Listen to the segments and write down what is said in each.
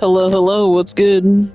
Hello, hello, what's good?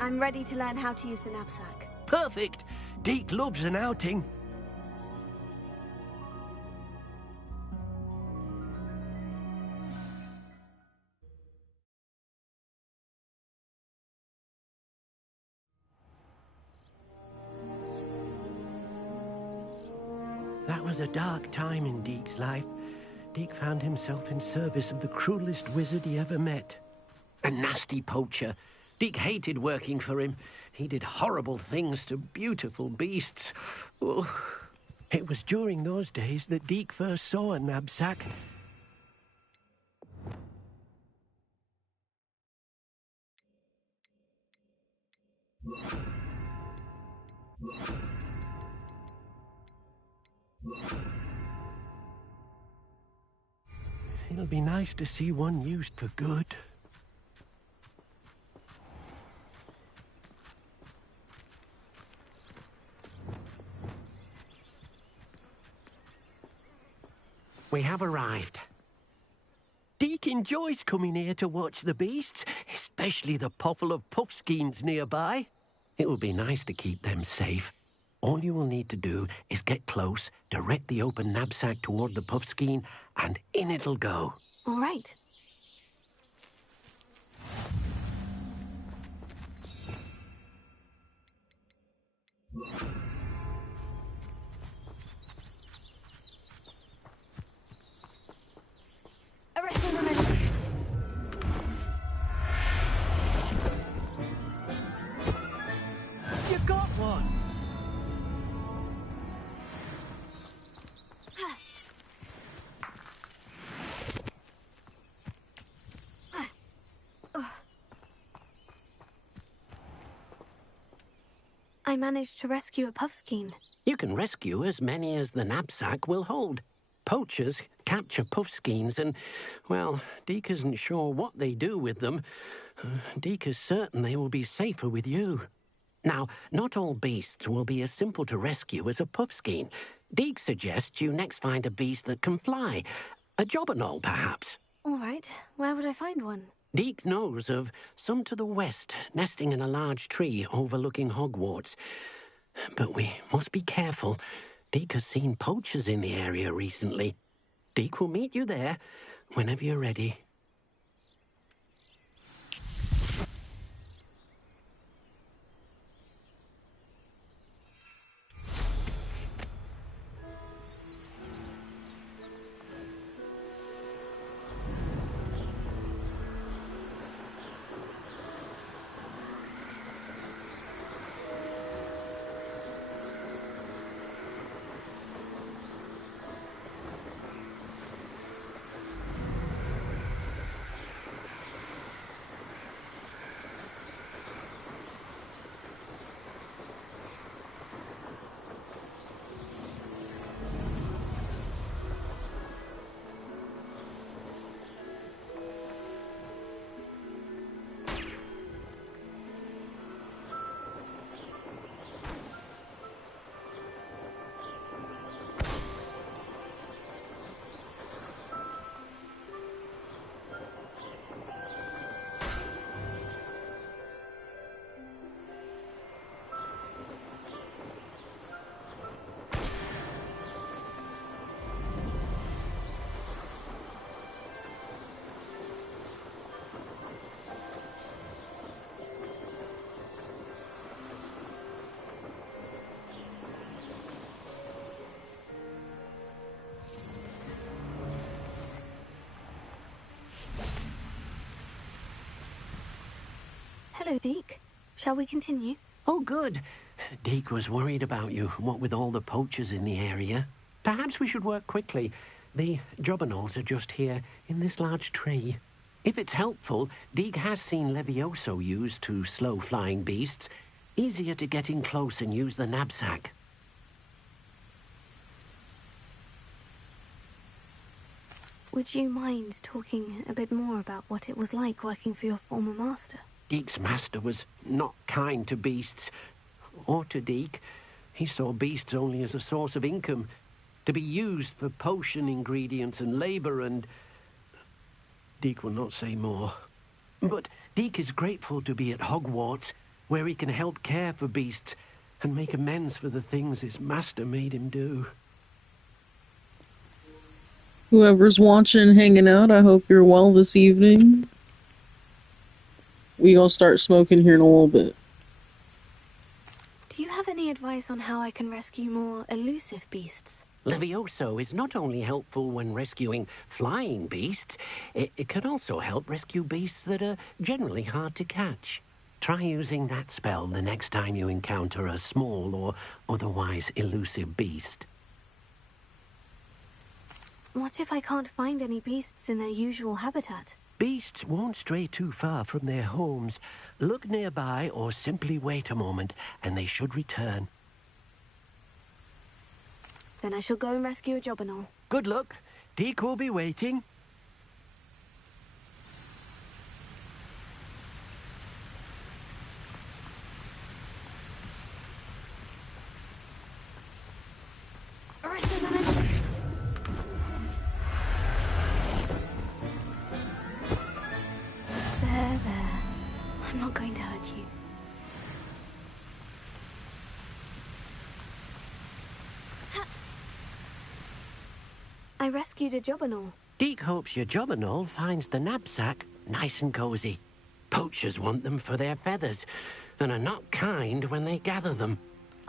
I'm ready to learn how to use the knapsack. Perfect! Deke loves an outing. That was a dark time in Deke's life. Deke found himself in service of the cruelest wizard he ever met. A nasty poacher. Deke hated working for him. He did horrible things to beautiful beasts. Oh. It was during those days that Deke first saw a knapsack. It'll be nice to see one used for good. We have arrived. Deke enjoys coming here to watch the beasts, especially the potful of puffskeins nearby. It will be nice to keep them safe. All you will need to do is get close, direct the open knapsack toward the puffskein, and in it'll go. All right. Arresting the men. You got one! I managed to rescue a puffskein. You can rescue as many as the knapsack will hold. Poachers capture puffskeins and, well, Deke isn't sure what they do with them. Deke is certain they will be safer with you. Now, not all beasts will be as simple to rescue as a puffskein. Deke suggests you next find a beast that can fly. A jobberknoll, perhaps. All right. Where would I find one? Deke knows of some to the west, nesting in a large tree overlooking Hogwarts. But we must be careful. Deke has seen poachers in the area recently. Deke will meet you there whenever you're ready. Hello, Deke. Shall we continue? Oh, good. Deke was worried about you, what with all the poachers in the area. Perhaps we should work quickly. The jobberknolls are just here, in this large tree. If it's helpful, Deke has seen Levioso used to slow flying beasts. Easier to get in close and use the knapsack. Would you mind talking a bit more about what it was like working for your former master? Deke's master was not kind to beasts, or to Deke. He saw beasts only as a source of income, to be used for potion ingredients and labour, and Deke will not say more. But Deke is grateful to be at Hogwarts, where he can help care for beasts and make amends for the things his master made him do. Whoever's watching and hanging out, I hope you're well this evening. We gonna start smoking here in a little bit. Do you have any advice on how I can rescue more elusive beasts? Levioso is not only helpful when rescuing flying beasts, it can also help rescue beasts that are generally hard to catch. Try using that spell the next time you encounter a small or otherwise elusive beast. What if I can't find any beasts in their usual habitat? Beasts won't stray too far from their homes. Look nearby or simply wait a moment, and they should return. Then I shall go and rescue a jobberknoll. Good luck. Deke will be waiting. There. I'm not going to hurt you. I rescued a jobberknoll. Deke hopes your jobberknoll finds the knapsack nice and cozy. Poachers want them for their feathers, and are not kind when they gather them.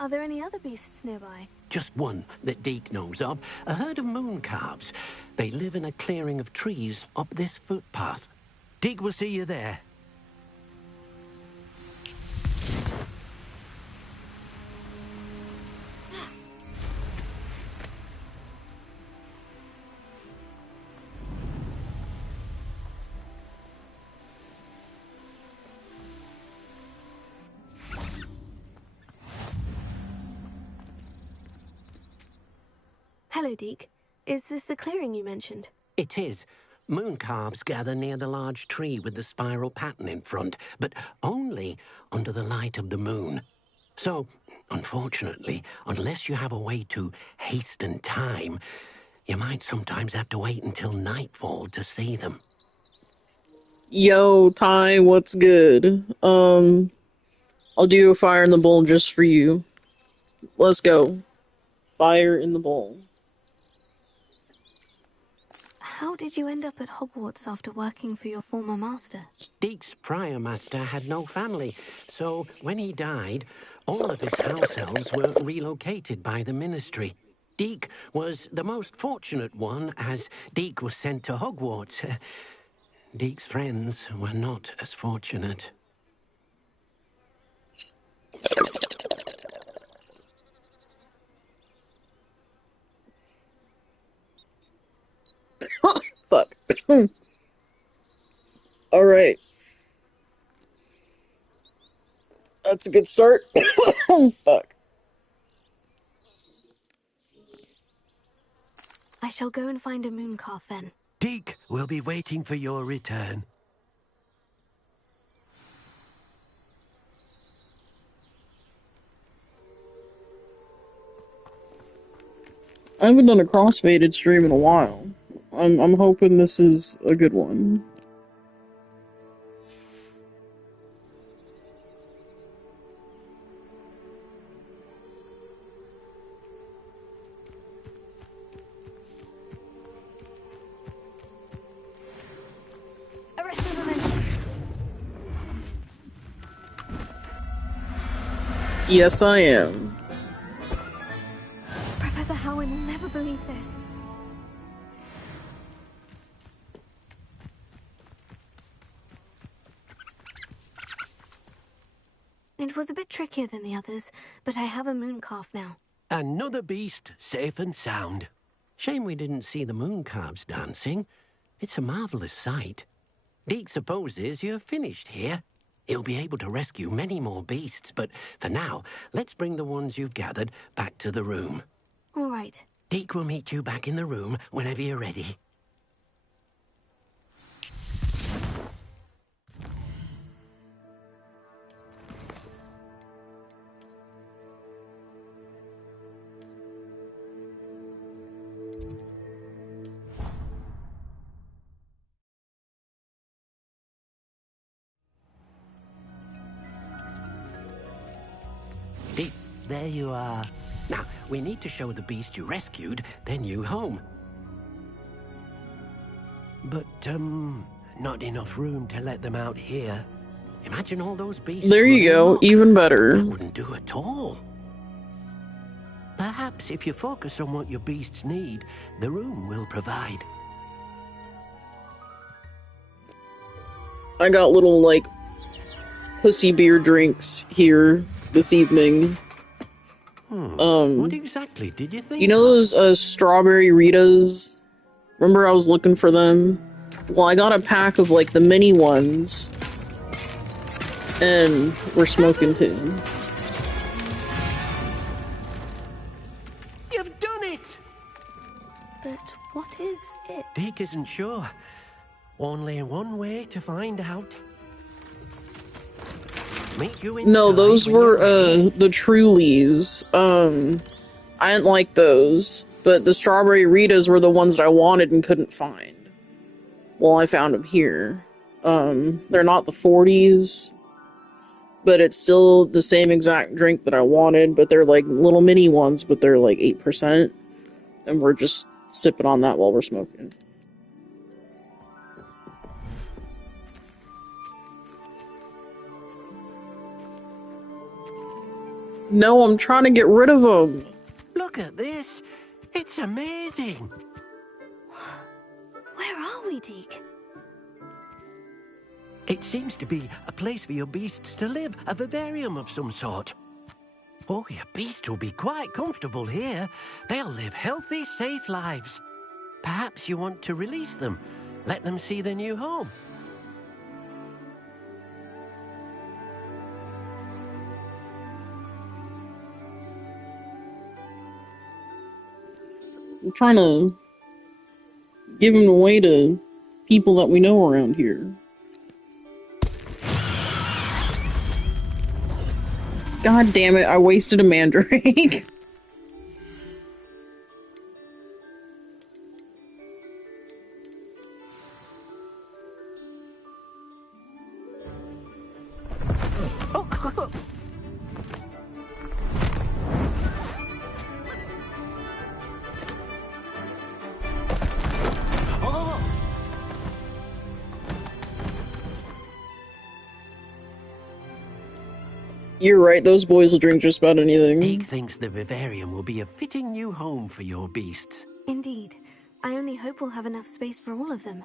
Are there any other beasts nearby? Just one that Deke knows of, a herd of moon calves. They live in a clearing of trees up this footpath. Deke will see you there. Hello, Deke. Is this the clearing you mentioned? It is. Moon calves gather near the large tree with the spiral pattern in front, but only under the light of the moon. So, unfortunately, unless you have a way to hasten time, you might sometimes have to wait until nightfall to see them. Yo, Ty, what's good? I'll do a fire in the bowl just for you. Let's go. Fire in the bowl. How did you end up at Hogwarts after working for your former master? Deke's prior master had no family, so when he died, all of his house elves were relocated by the ministry. Deke was the most fortunate one, as Deke was sent to Hogwarts. Deke's friends were not as fortunate. Fuck. Alright. That's a good start. Fuck. I shall go and find a moon calf then. Deke will be waiting for your return. I haven't done a Xfaded stream in a while. I'm hoping this is a good one. Yes, I am. Professor Howard will never believe this. It was a bit trickier than the others, but I have a moon calf now. Another beast, safe and sound. Shame we didn't see the moon calves dancing. It's a marvellous sight. Deke supposes you're finished here. He'll be able to rescue many more beasts, but for now, let's bring the ones you've gathered back to the room. All right. Deke will meet you back in the room whenever you're ready. Deke, there you are. Now, we need to show the beast you rescued their new home. But, not enough room to let them out here. Imagine all those beasts. There you go, amok. even better. That wouldn't do at all. Perhaps if you focus on what your beasts need, the room will provide. I got little, like, pussy beer drinks here this evening. What exactly did you think You know of? those, strawberry Ritas? Remember I was looking for them? Well, I got a pack of, like, the mini ones. And we're smoking too. You've done it! But what is it? Deke isn't sure. Only one way to find out. Meet you inside No, those when you're were, ready. the Trulies. I didn't like those. But the strawberry Ritas were the ones that I wanted and couldn't find. Well, I found them here. They're not the 40s. But it's still the same exact drink that I wanted, but they're like little mini ones, but they're like 8%. And we're just sipping on that while we're smoking. No, I'm trying to get rid of them. Look at this. It's amazing. Where are we, Deke? It seems to be a place for your beasts to live, a vivarium of some sort. Oh, your beasts will be quite comfortable here. They'll live healthy, safe lives. Perhaps you want to release them, let them see their new home. I'm trying to give them away to people that we know around here. God damn it, I wasted a mandrake. You're right, those boys will drink just about anything. Deke thinks the vivarium will be a fitting new home for your beasts. Indeed. I only hope we'll have enough space for all of them.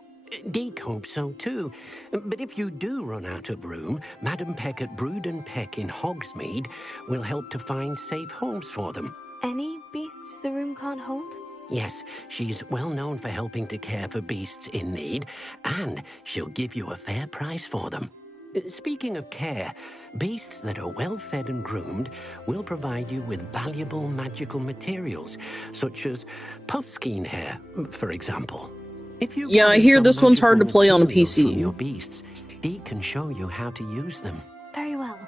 Deke hopes so too. But if you do run out of room, Madam Peck at Brood and Peck in Hogsmeade will help to find safe homes for them. Any beasts the room can't hold? Yes, she's well known for helping to care for beasts in need, and she'll give you a fair price for them. Speaking of care, beasts that are well fed and groomed will provide you with valuable magical materials, such as puffskein hair, for example. If you Yeah, I gather hear some this one's hard to magical play on a materials PC. from your beasts, Deke can show you how to use them. Very well.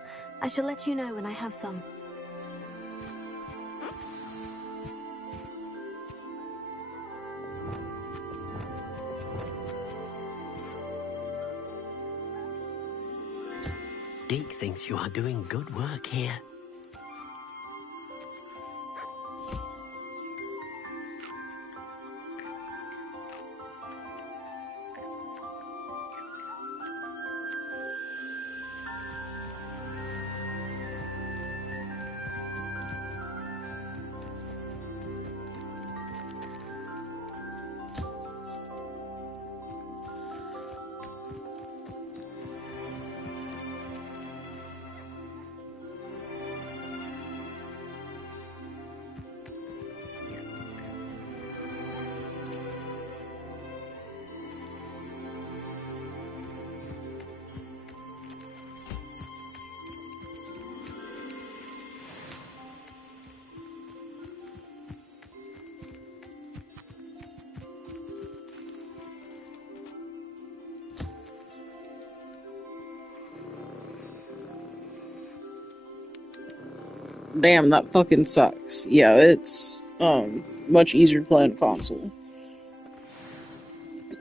I shall let you know when I have some. Deke thinks you are doing good work here. Damn, that fucking sucks. Yeah, it's much easier to play on console.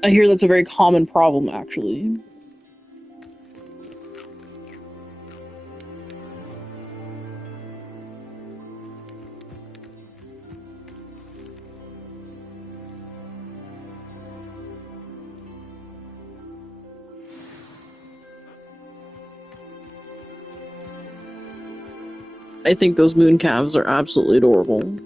I hear that's a very common problem, actually. I think those moon calves are absolutely adorable.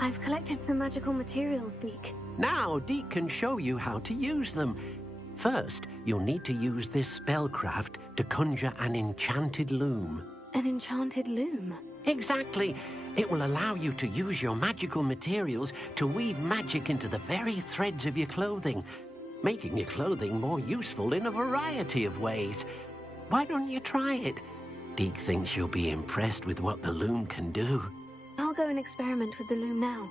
I've collected some magical materials, Deke. Now, Deke can show you how to use them. First, you'll need to use this spellcraft to conjure an enchanted loom. An enchanted loom? Exactly. It will allow you to use your magical materials to weave magic into the very threads of your clothing, making your clothing more useful in a variety of ways. Why don't you try it? Deke thinks you'll be impressed with what the loom can do. I'll go and experiment with the loom now.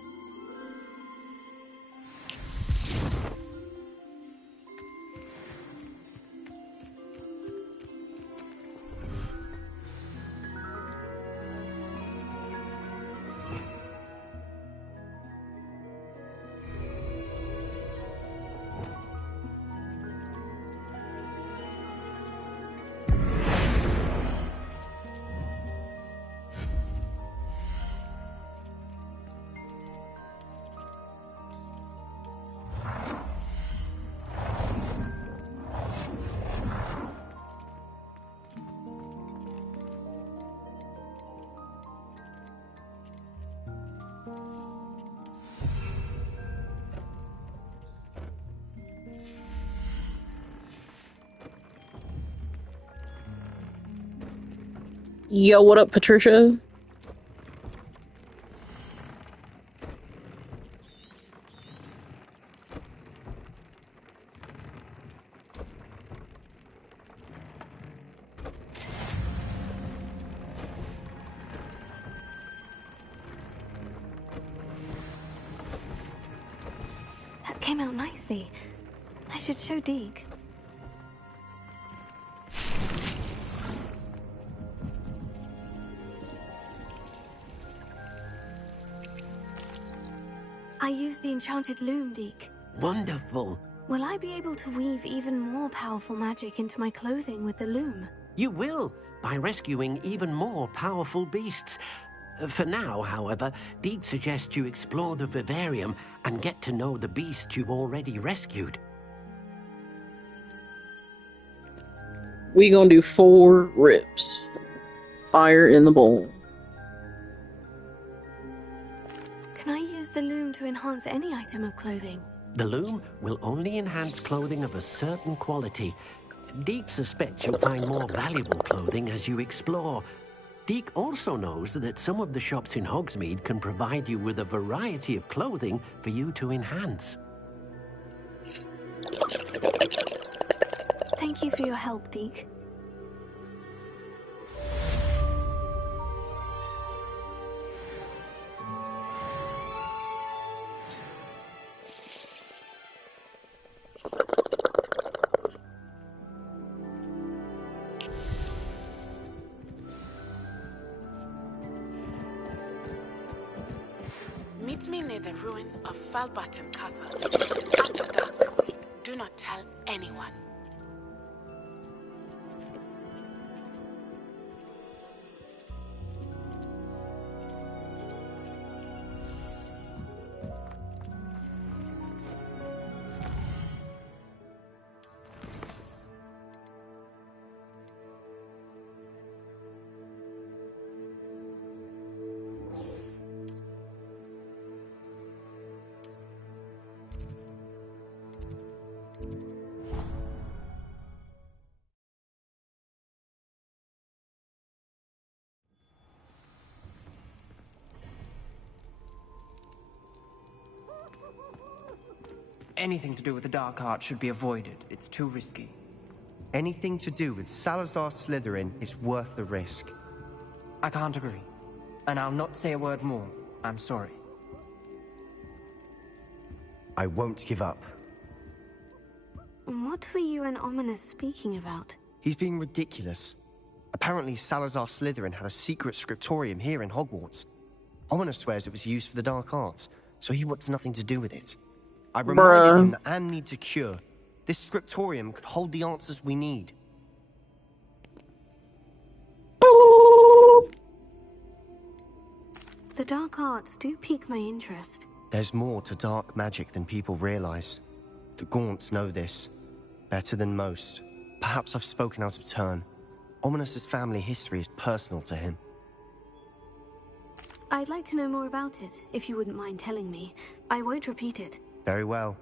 Yo, what up, Patricia? That came out nicely. I should show Deke. I used the enchanted loom, Deke. Wonderful. Will I be able to weave even more powerful magic into my clothing with the loom? You will, by rescuing even more powerful beasts. For now, however, Deke suggests you explore the vivarium and get to know the beasts you've already rescued. We gonna do 4 rips. Fire in the bowl. Can I use the loom to enhance any item of clothing? The loom will only enhance clothing of a certain quality. Deke suspects you'll find more valuable clothing as you explore. Deke also knows that some of the shops in Hogsmeade can provide you with a variety of clothing for you to enhance. Thank you for your help, Deke. Meet me near the ruins of Falbottom Castle. After dark. Do not tell anyone. Anything to do with the dark art should be avoided. It's too risky. Anything to do with Salazar Slytherin is worth the risk. I can't agree. And I'll not say a word more. I'm sorry. I won't give up. What were you and Ominous speaking about? He's being ridiculous. Apparently Salazar Slytherin had a secret scriptorium here in Hogwarts. Ominous swears it was used for the dark arts, so he wants nothing to do with it. I reminded him that Anne needs a cure. This scriptorium could hold the answers we need. The dark arts do pique my interest. There's more to dark magic than people realize. The Gaunts know this. Better than most. Perhaps I've spoken out of turn. Ominous's family history is personal to him. I'd like to know more about it, if you wouldn't mind telling me. I won't repeat it. Very well.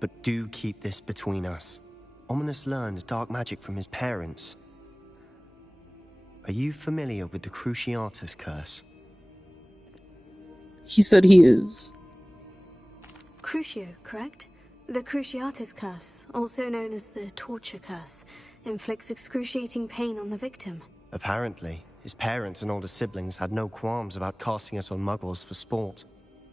But do keep this between us. Ominous learned dark magic from his parents. Are you familiar with the Cruciatus curse? He said he is. Crucio, correct? The Cruciatus curse, also known as the torture curse, inflicts excruciating pain on the victim. Apparently, his parents and older siblings had no qualms about casting it on muggles for sport.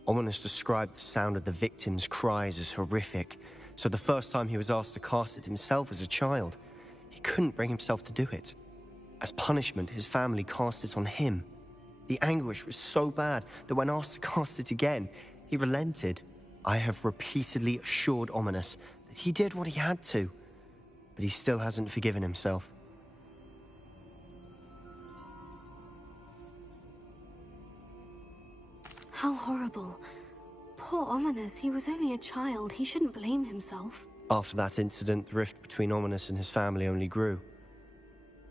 Ominous described the sound of the victim's cries as horrific, so the first time he was asked to cast it himself as a child, he couldn't bring himself to do it. As punishment, his family cast it on him. The anguish was so bad that when asked to cast it again, he relented. I have repeatedly assured Ominous that he did what he had to, but he still hasn't forgiven himself. How horrible. Poor Ominous, he was only a child. He shouldn't blame himself. After that incident, the rift between Ominous and his family only grew.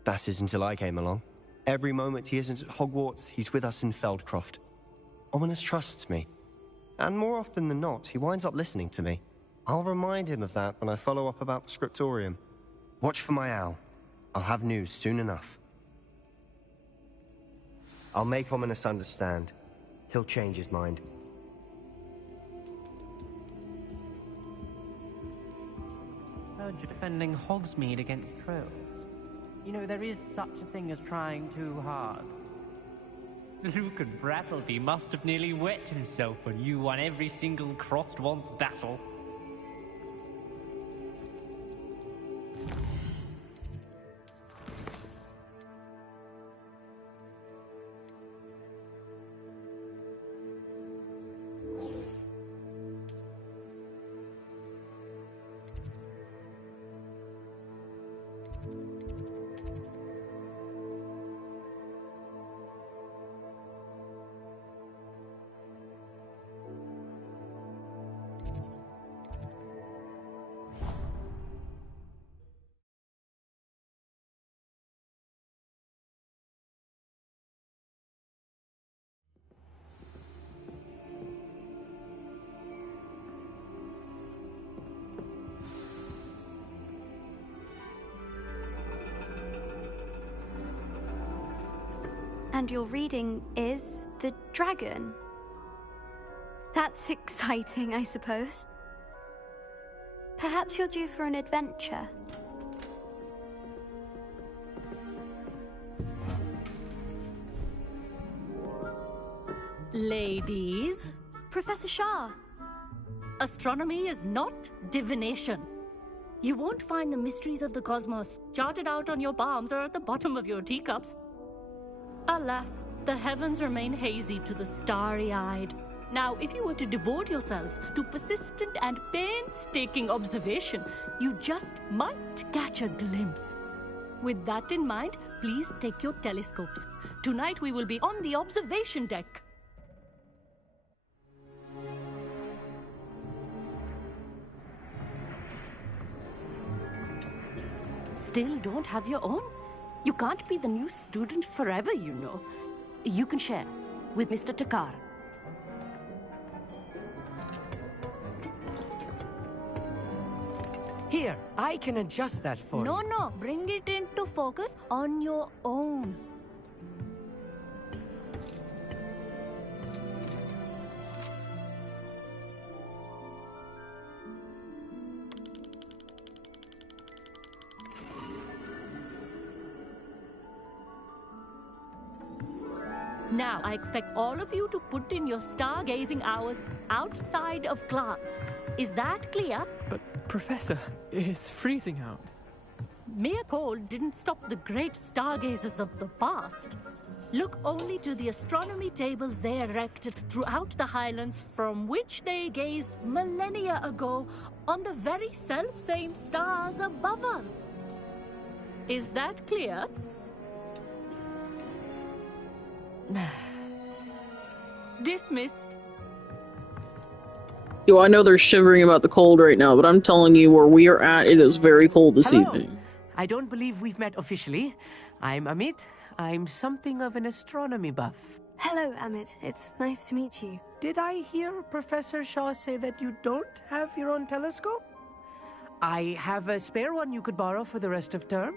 That is until I came along. Every moment he isn't at Hogwarts, he's with us in Feldcroft. Ominous trusts me. And more often than not, he winds up listening to me. I'll remind him of that when I follow up about the scriptorium. Watch for my owl. I'll have news soon enough. I'll make Ominous understand. He'll change his mind. Heard you're defending Hogsmeade against trolls. You know, there is such a thing as trying too hard. Lucan Brattleby must have nearly wet himself when you won every single crossed once battle. And your reading is The Dragon. That's exciting, I suppose. Perhaps you're due for an adventure. Ladies, Professor Shah. astronomy is not divination. You won't find the mysteries of the cosmos charted out on your palms or at the bottom of your teacups. Alas, the heavens remain hazy to the starry-eyed. Now, if you were to devote yourselves to persistent and painstaking observation, you just might catch a glimpse. With that in mind, please take your telescopes. Tonight we will be on the observation deck. Still don't have your own? You can't be the new student forever, you know. You can share with Mr. Takar. Here, I can adjust that for you. No, bring it into focus on your own. Now, I expect all of you to put in your stargazing hours outside of class. Is that clear? But, Professor, it's freezing out. Mere cold didn't stop the great stargazers of the past. Look only to the astronomy tables they erected throughout the Highlands, from which they gazed millennia ago on the very self-same stars above us. Is that clear? Dismissed. Yo, I know they're shivering about the cold right now, but I'm telling you, where we are at, it is very cold this evening. I don't believe we've met officially. I'm Amit. I'm something of an astronomy buff. Hello, Amit. It's nice to meet you. Did I hear Professor Shaw say that you don't have your own telescope? I have a spare one you could borrow for the rest of term.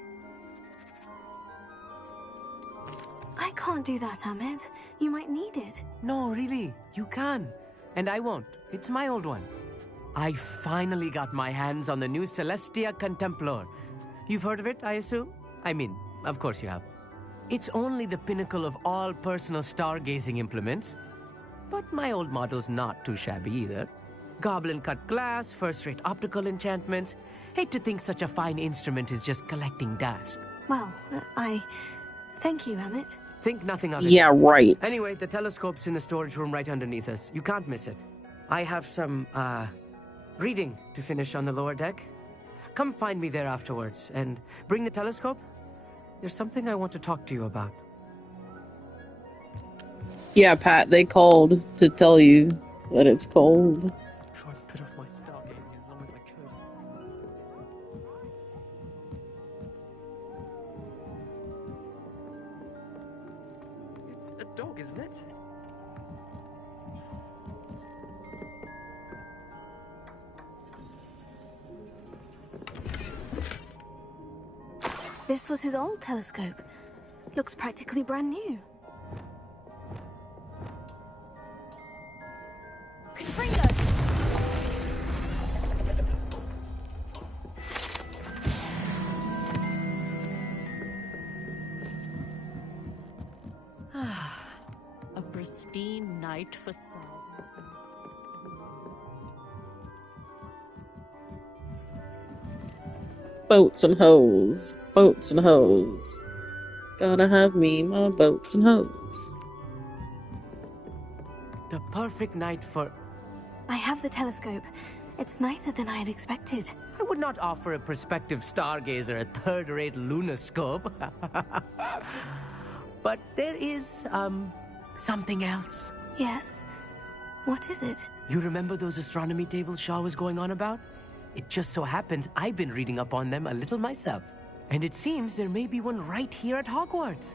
I can't do that, Amit. You might need it. No, really, you can. And I won't. It's my old one. I finally got my hands on the new Celestia Contemplar. You've heard of it, I assume? I mean, of course you have. It's only the pinnacle of all personal stargazing implements. But my old model's not too shabby either. Goblin-cut glass, first-rate optical enchantments. Hate to think such a fine instrument is just collecting dust. Well, thank you, Amit. Think nothing of it. Yeah, right. Anyway, the telescope's in the storage room right underneath us. You can't miss it. I have some, reading to finish on the lower deck. Come find me there afterwards, and bring the telescope. There's something I want to talk to you about. Yeah, Pat, they called to tell you that it's cold. I tried to put off my stargazing as long as I could. It's a dog, isn't it? This was his old telescope. Looks practically brand new. A pristine night for stars. Boats and hoes. Boats and hoes. Gotta have me my boats and hoes. The perfect night for... I have the telescope. It's nicer than I had expected. I would not offer a prospective stargazer a third-rate lunoscope. But there is, something else. Yes? What is it? You remember those astronomy tables Shaw was going on about? It just so happens I've been reading up on them a little myself. And it seems there may be one right here at Hogwarts.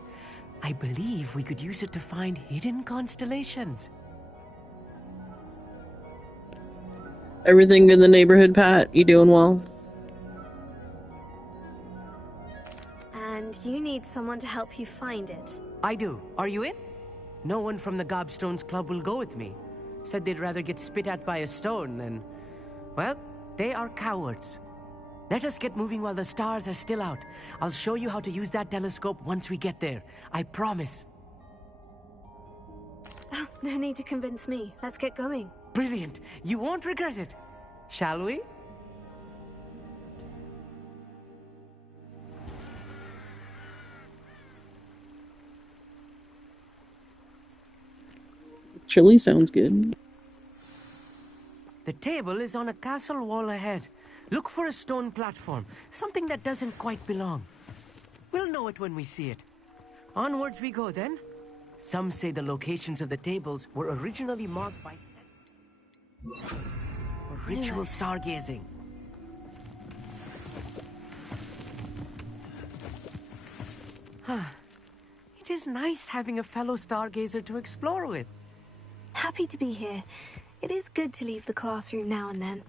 I believe we could use it to find hidden constellations. Everything in the neighborhood, Pat? You doing well? And you need someone to help you find it. I do. Are you in? No one from the Gobstones Club will go with me. Said they'd rather get spit at by a stone than... Well, they are cowards. Let us get moving while the stars are still out. I'll show you how to use that telescope once we get there. I promise. Oh, no need to convince me. Let's get going. Brilliant. You won't regret it. Shall we? Chili sounds good. The table is on a castle wall ahead. Look for a stone platform, something that doesn't quite belong. We'll know it when we see it. Onwards we go then. Some say the locations of the tables were originally marked by for ritual stargazing. It is nice having a fellow stargazer to explore with. Happy to be here. It is good to leave the classroom now and then.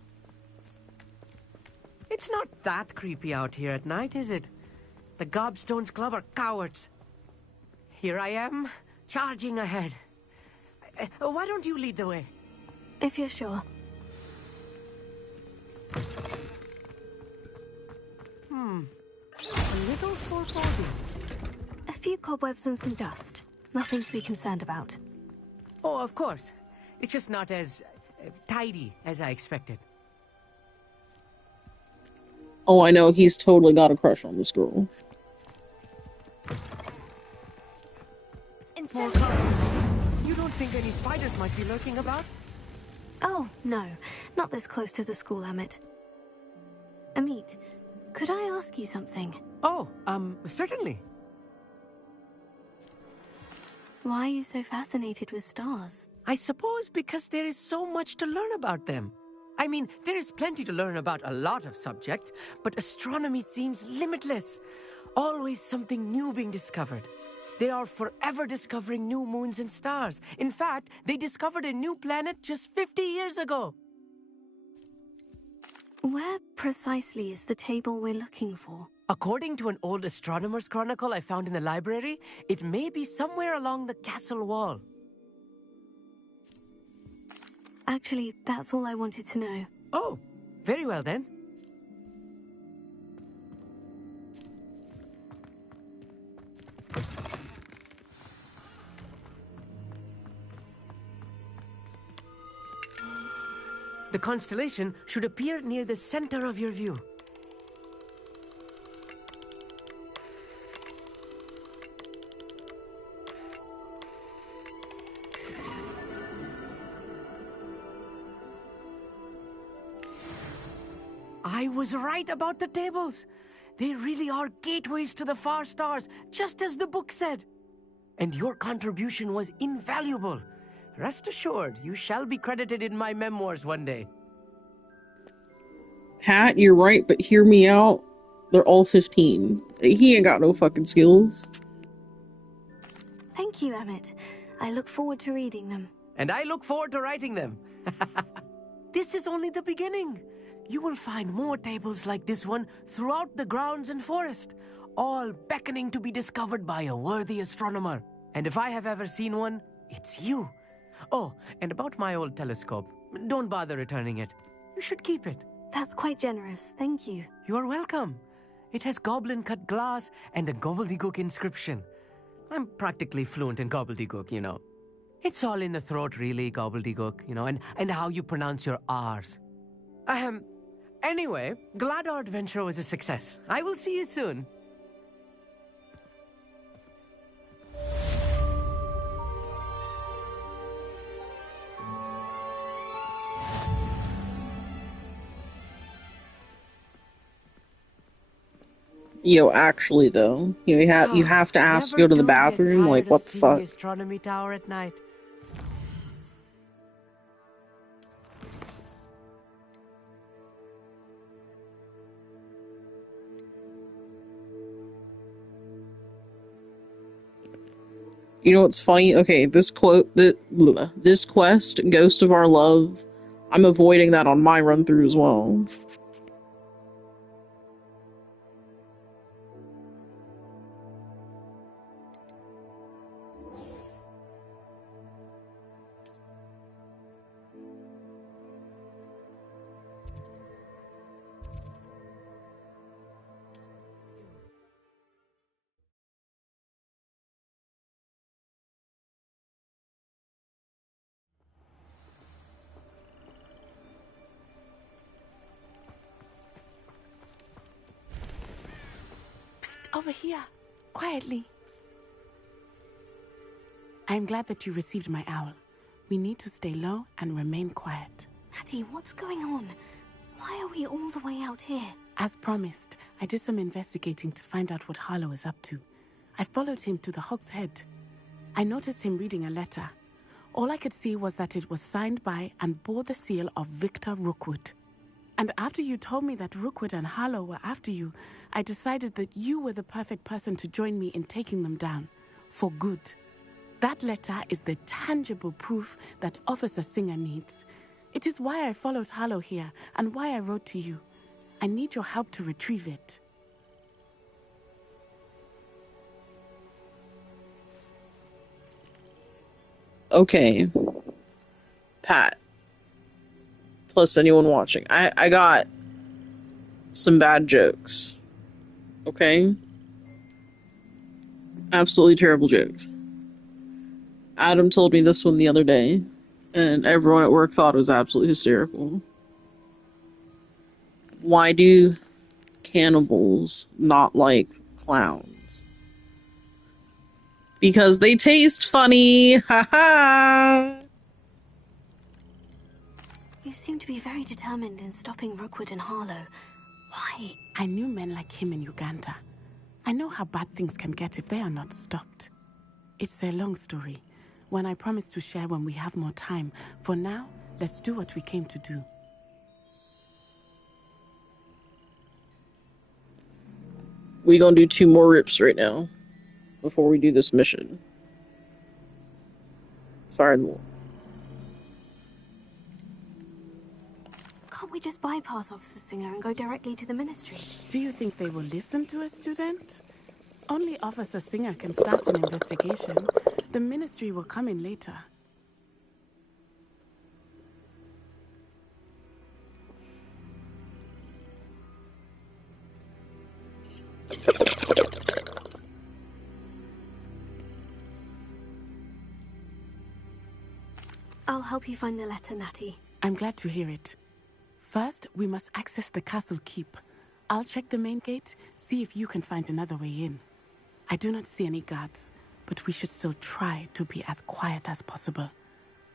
It's not that creepy out here at night, is it? The Gobstones Club are cowards. Here I am, charging ahead. Why don't you lead the way? If you're sure. A little foreboding. A few cobwebs and some dust. Nothing to be concerned about. Oh, of course. It's just not as tidy as I expected. Oh, I know, he's totally got a crush on this girl. More cards. You don't think any spiders might be lurking about? Oh, no. Not this close to the school, Amit. Amit, could I ask you something? Oh, certainly. Why are you so fascinated with stars? I suppose because there is so much to learn about them. I mean, there is plenty to learn about a lot of subjects, but astronomy seems limitless. Always something new being discovered. They are forever discovering new moons and stars. In fact, they discovered a new planet just 50 years ago. Where precisely is the table we're looking for? According to an old astronomer's chronicle I found in the library, it may be somewhere along the castle wall. Actually, that's all I wanted to know. Oh, very well then. The constellation should appear near the center of your view. I was right about the tables. They really are gateways to the far stars, just as the book said. And your contribution was invaluable. Rest assured, you shall be credited in my memoirs one day. Pat, you're right, but hear me out. They're all 15. He ain't got no fucking skills. Thank you, Amit. I look forward to reading them. And I look forward to writing them. This is only the beginning. You will find more tables like this one throughout the grounds and forest, all beckoning to be discovered by a worthy astronomer. And if I have ever seen one, it's you. Oh, and about my old telescope, don't bother returning it. You should keep it. That's quite generous, thank you. You are welcome. It has goblin-cut glass and a gobbledygook inscription. I'm practically fluent in gobbledygook, you know. It's all in the throat, really, gobbledygook, you know, and how you pronounce your R's. Anyway, glad our adventure was a success. I will see you soon. Yo, actually though, you have to ask to go to the bathroom. Like, what the fuck? The astronomy tower at night. You know what's funny? Okay, this quest, Ghost of Our Love, I'm avoiding that on my run through as well. Over here, quietly. I am glad that you received my owl. We need to stay low and remain quiet. Maddie, what's going on? Why are we all the way out here? As promised, I did some investigating to find out what Harlow is up to. I followed him to the Hog's Head. I noticed him reading a letter. All I could see was that it was signed by and bore the seal of Victor Rookwood. And after you told me that Rookwood and Harlow were after you, I decided that you were the perfect person to join me in taking them down. For good. That letter is the tangible proof that Officer Singer needs. It is why I followed Harlow here and why I wrote to you. I need your help to retrieve it. Okay. Pat. Plus anyone watching. I got some bad jokes. Okay? Absolutely terrible jokes. Adam told me this one the other day, and everyone at work thought it was absolutely hysterical. Why do cannibals not like clowns? Because they taste funny! Ha ha! You seem to be very determined in stopping Rookwood and Harlow. Why? I knew men like him in Uganda. I know how bad things can get if they are not stopped. It's a long story, one I promise to share when we have more time. For now, let's do what we came to do. We gonna do 2 more rips right now, before we do this mission. Fire the wall. Can't we just bypass Officer Singer and go directly to the Ministry? Do you think they will listen to a student? Only Officer Singer can start an investigation. The Ministry will come in later. I'll help you find the letter, Natty. I'm glad to hear it. First, we must access the castle keep. I'll check the main gate, see if you can find another way in. I do not see any guards, but we should still try to be as quiet as possible.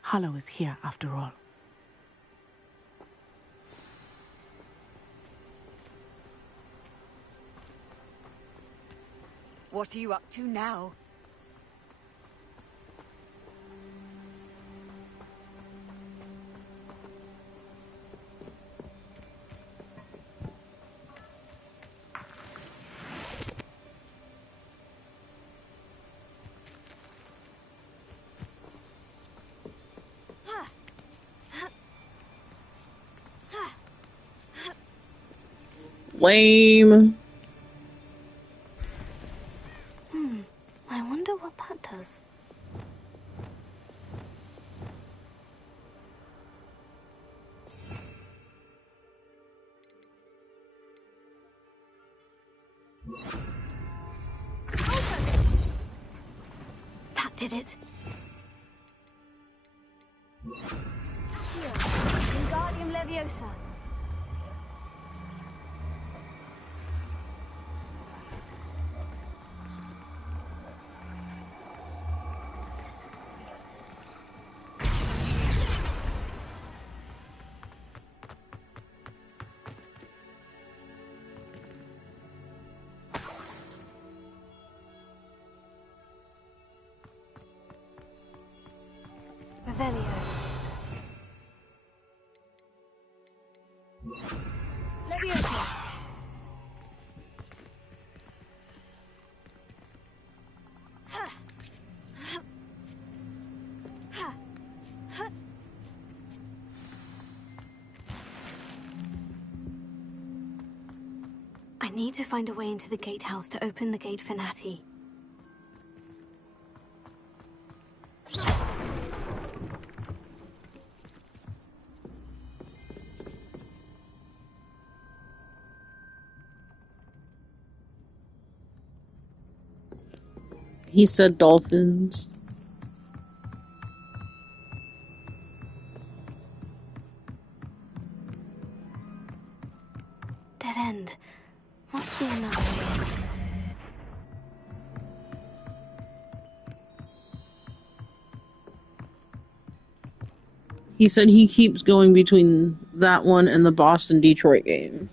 Harlow is here, after all. What are you up to now? Lame. I wonder what that does. That did it. Here, Wingardium Leviosa. Revelio. Leviosa. I need to find a way into the gatehouse to open the gate for Natty. He said dolphins. Dead end. Must be another way. He said he keeps going between that one and the Boston-Detroit game.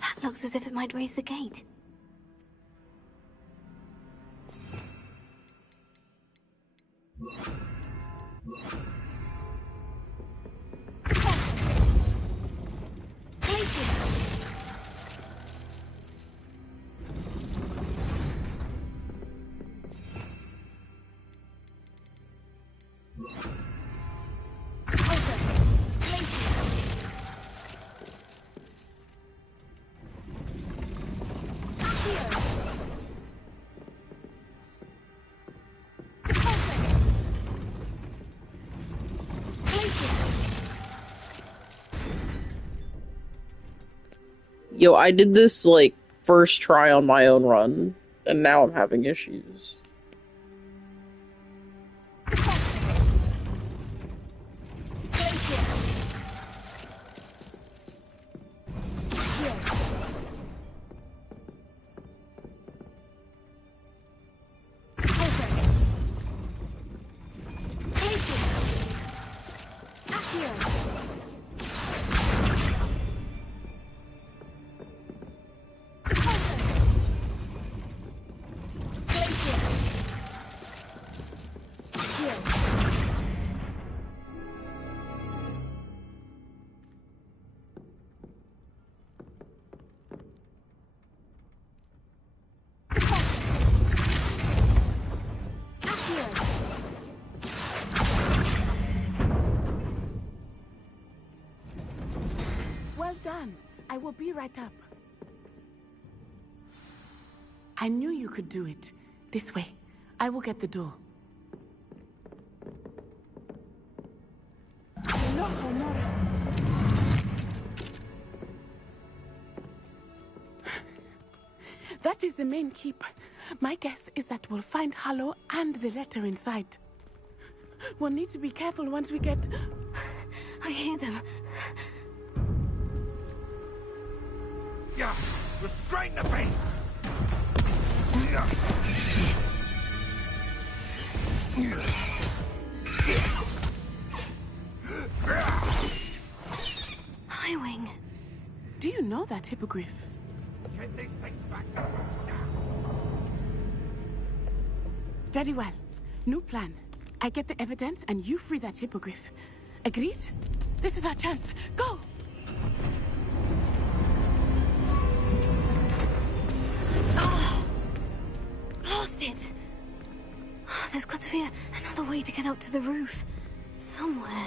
That looks as if it might raise the gate. Yo, I did this, like, first try on my own run, and now I'm having issues. Well done. I will be right up. I knew you could do it. This way. I will get the door. That is the main keep. My guess is that we'll find Harlow and the letter inside. We'll need to be careful once we get... I hear them. Yeah, restrain the beast! Highwing. Do you know that hippogriff? Get these things back to Very well. New plan. I get the evidence and you free that hippogriff. Agreed? This is our chance. Go! Oh, blasted! There's got to be another way to get up to the roof. Somewhere.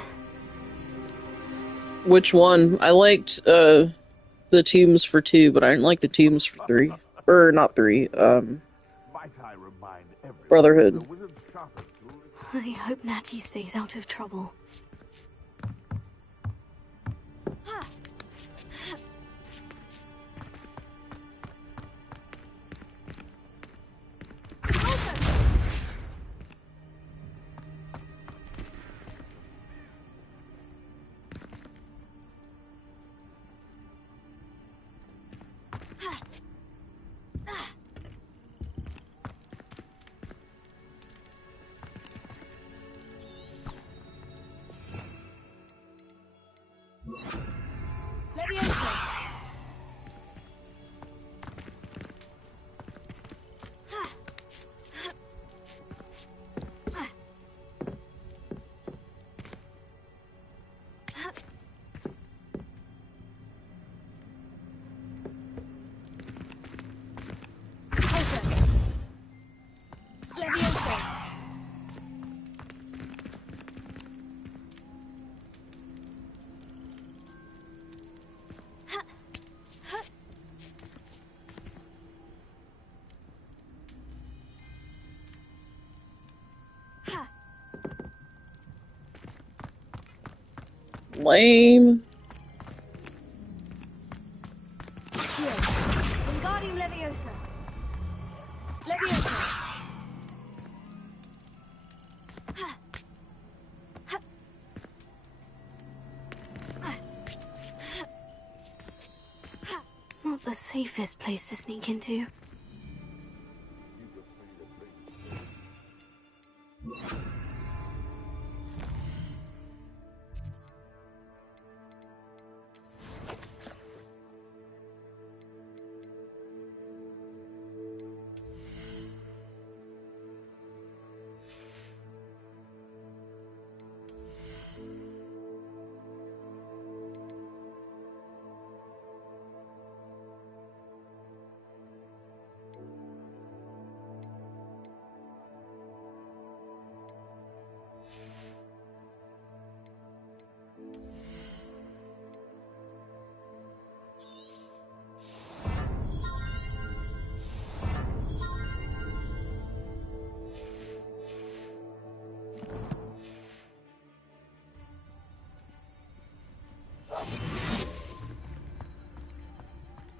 Which one? I liked, the tombs for 2, but I didn't like the tombs for 3. Or, not 3, Brotherhood. I hope Natty stays out of trouble. Lame. Wingardium Leviosa. Leviosa. Not the safest place to sneak into.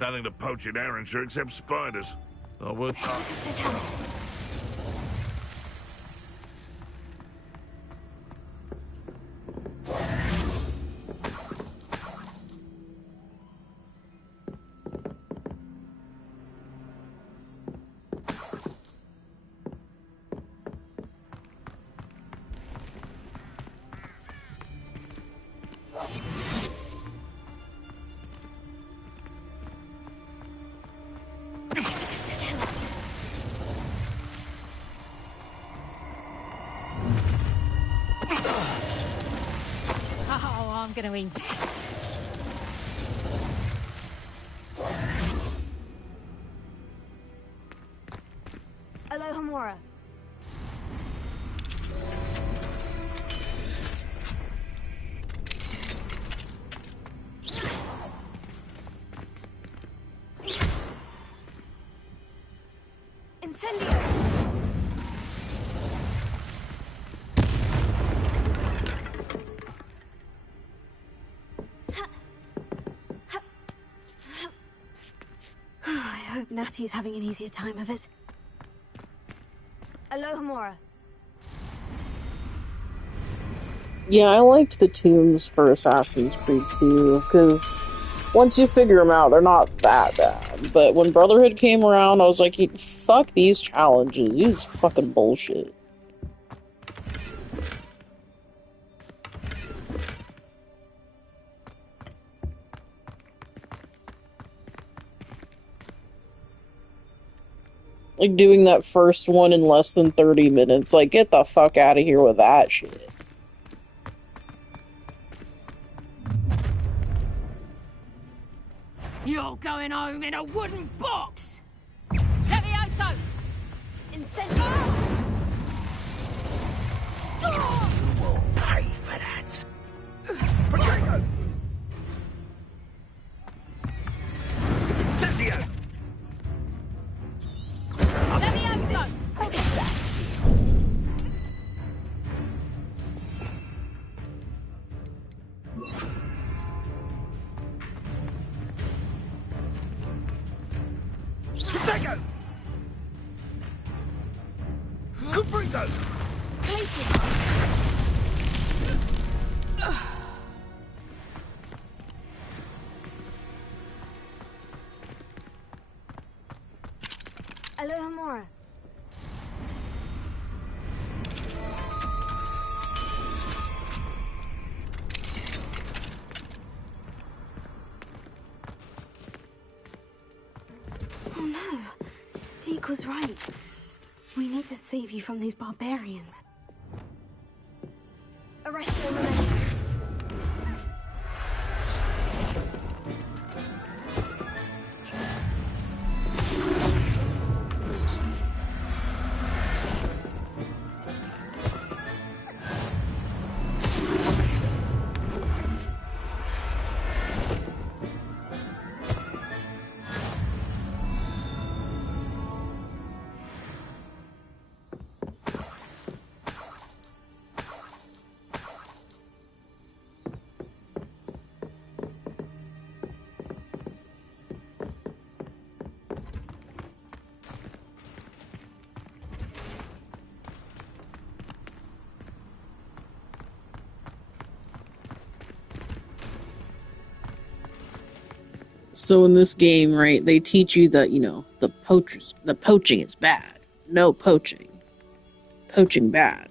Nothing to poach in Arrynshire except spiders. I would. Oh, I'm gonna eat. Alohomora. Incendio. I hope Natty's having an easier time of it. Alohomora. Yeah, I liked the tombs for Assassin's Creed 2, because once you figure them out, they're not that bad. But when Brotherhood came around, I was like, fuck these challenges. These is fucking bullshit. Like, doing that first one in less than 30 minutes. Like, get the fuck out of here with that shit. You're going home in a wooden box! Levioso! Incendio! You will pay for that. Potato! Incendio! Levioso! Potato! Cubrito! Alohomora. Oh no. Deke was right. We need to save you from these barbarians. Arresto momentum. So in this game, right, they teach you that, the poaching is bad. No poaching. Poaching bad.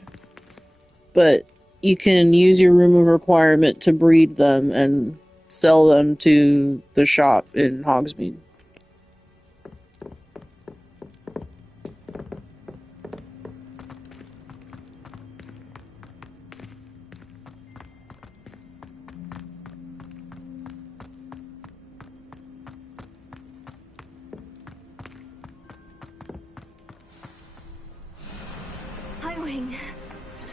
But you can use your room of requirement to breed them and sell them to the shop in Hogsmeade. Highwing.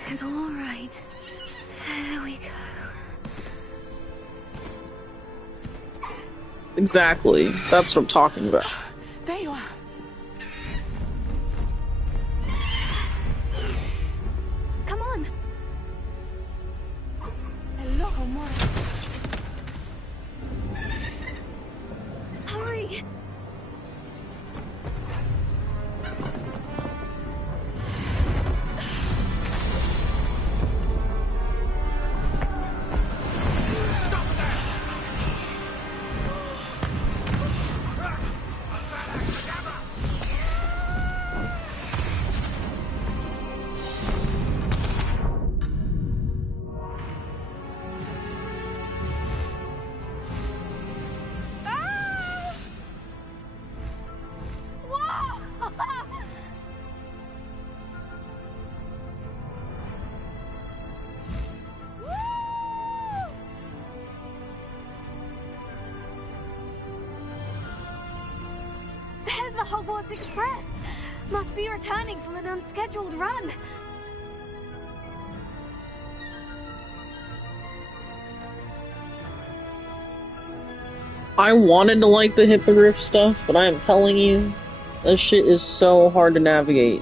It's all right. There we go. Exactly. That's what I'm talking about. There you are. Come on. Alohomora. Hurry. There's the Hogwarts Express! Must be returning from an unscheduled run. I wanted to like the hippogriff stuff, but I am telling you, that shit is so hard to navigate.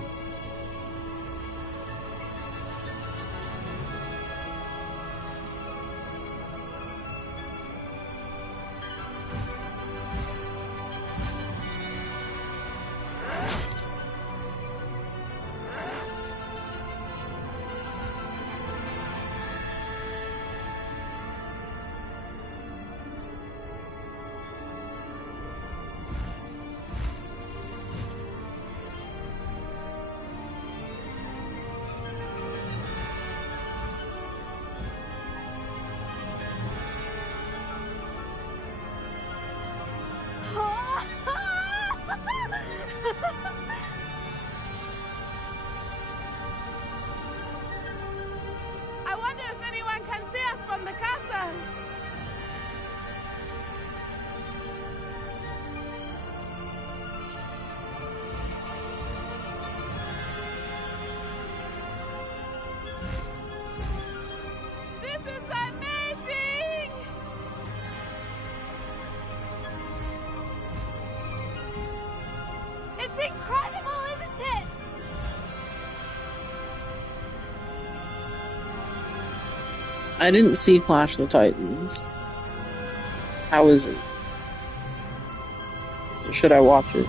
I wonder if anyone can see us from the castle. This is amazing! It's incredible, isn't it? I didn't see Clash of the Titans. How is it? Should I watch it?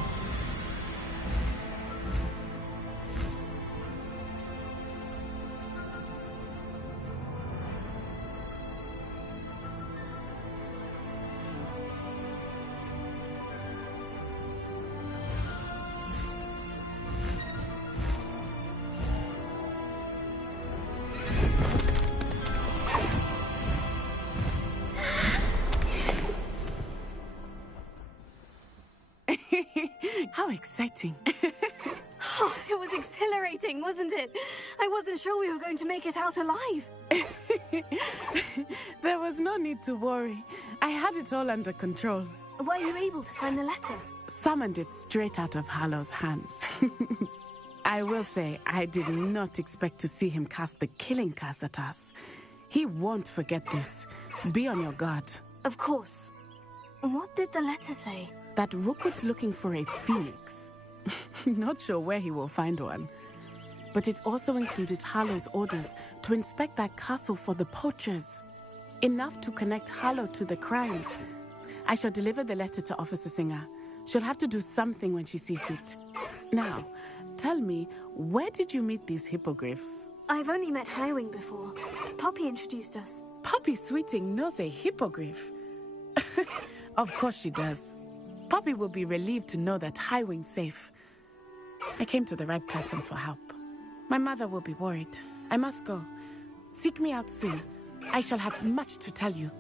How exciting. Oh, it was exhilarating, wasn't it? I wasn't sure we were going to make it out alive. There was no need to worry. I had it all under control. Were you able to find the letter? Summoned it straight out of Hallow's hands. I will say, I did not expect to see him cast the killing curse at us. He won't forget this. Be on your guard. Of course. What did the letter say? That Rookwood's looking for a phoenix. Not sure where he will find one. But it also included Hallow's orders to inspect that castle for the poachers. Enough to connect Hallow to the crimes. I shall deliver the letter to Officer Singer. She'll have to do something when she sees it. Now, tell me, where did you meet these hippogriffs? I've only met Highwing before. Poppy introduced us. Poppy Sweeting knows a hippogriff. Of course she does. Poppy will be relieved to know that Highwing's safe. I came to the right person for help. My mother will be worried. I must go. Seek me out soon. I shall have much to tell you.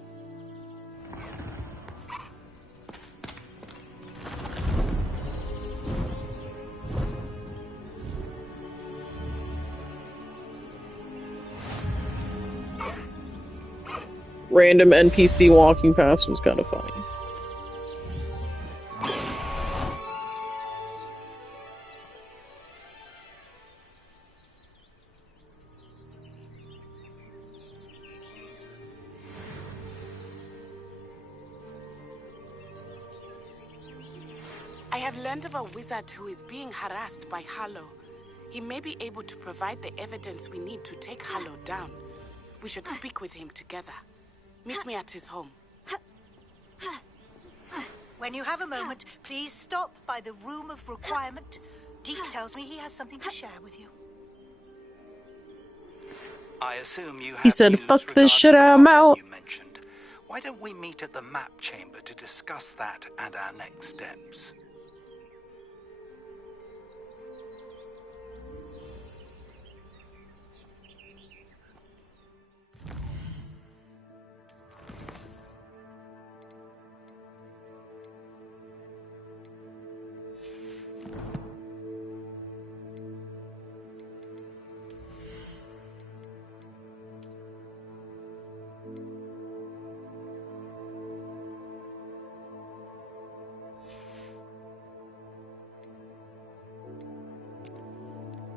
Random NPC walking past was kind of funny. I have learned of a wizard who is being harassed by Hallow. He may be able to provide the evidence we need to take Hallow down. We should speak with him together. Meet me at his home. When you have a moment, please stop by the Room of Requirement. Deke tells me he has something to share with you. I assume you have He said, news fuck this shit, regarding I'm the out. you mentioned. Why don't we meet at the map chamber to discuss that and our next steps?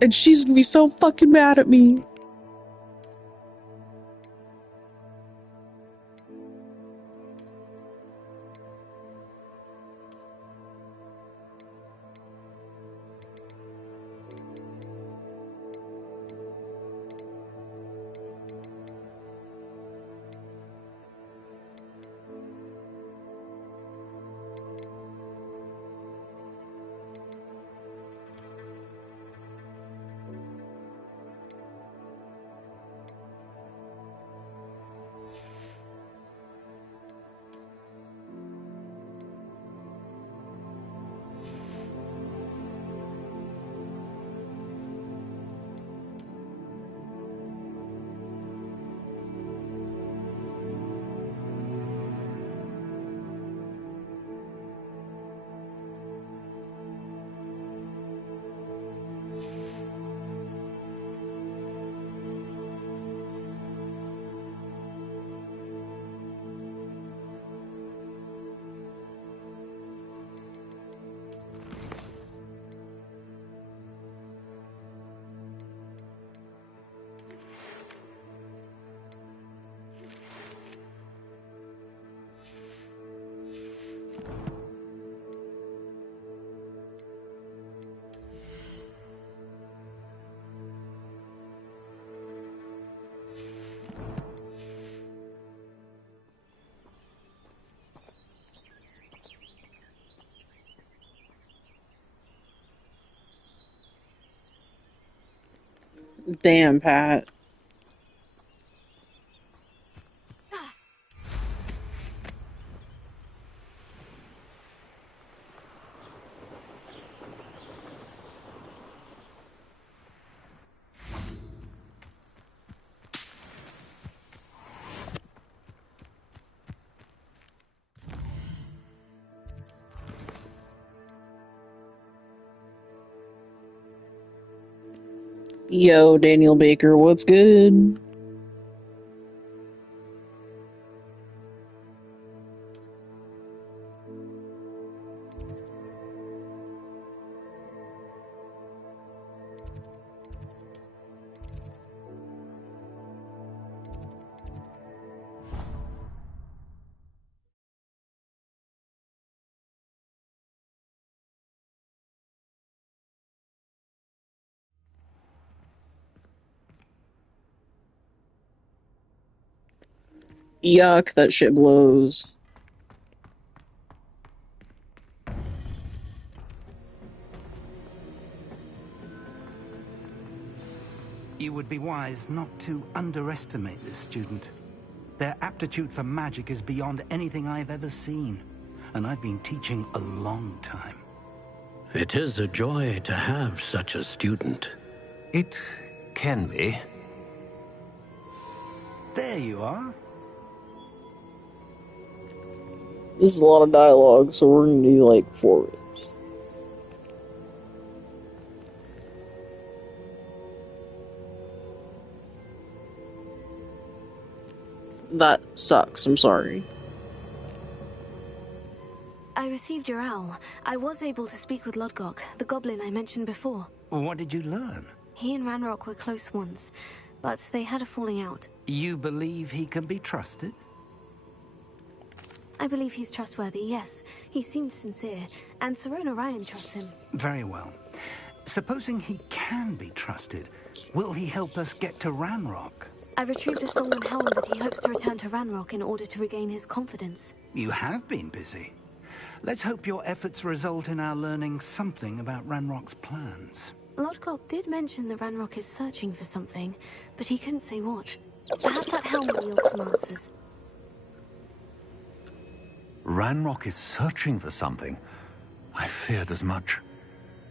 And she's gonna be so fucking mad at me. Damn, Pat. Yo, Daniel Baker, what's good? Yuck, that shit blows. You would be wise not to underestimate this student. Their aptitude for magic is beyond anything I've ever seen, and I've been teaching a long time. It is a joy to have such a student. It can be. There you are. This is a lot of dialogue, so we're gonna do like 4 reps. That sucks, I'm sorry. I received your owl. I was able to speak with Lodgok, the goblin I mentioned before. What did you learn? He and Ranrock were close once, but they had a falling out. You believe he can be trusted? I believe he's trustworthy, yes. He seems sincere, and Serona Ryan trusts him. Very well. Supposing he can be trusted, will he help us get to Ranrock? I retrieved a stolen helm that he hopes to return to Ranrock in order to regain his confidence. You have been busy. Let's hope your efforts result in our learning something about Ranrock's plans. Lodgok did mention that Ranrock is searching for something, but he couldn't say what. Perhaps that helm will yield some answers. Ranrock is searching for something. I feared as much.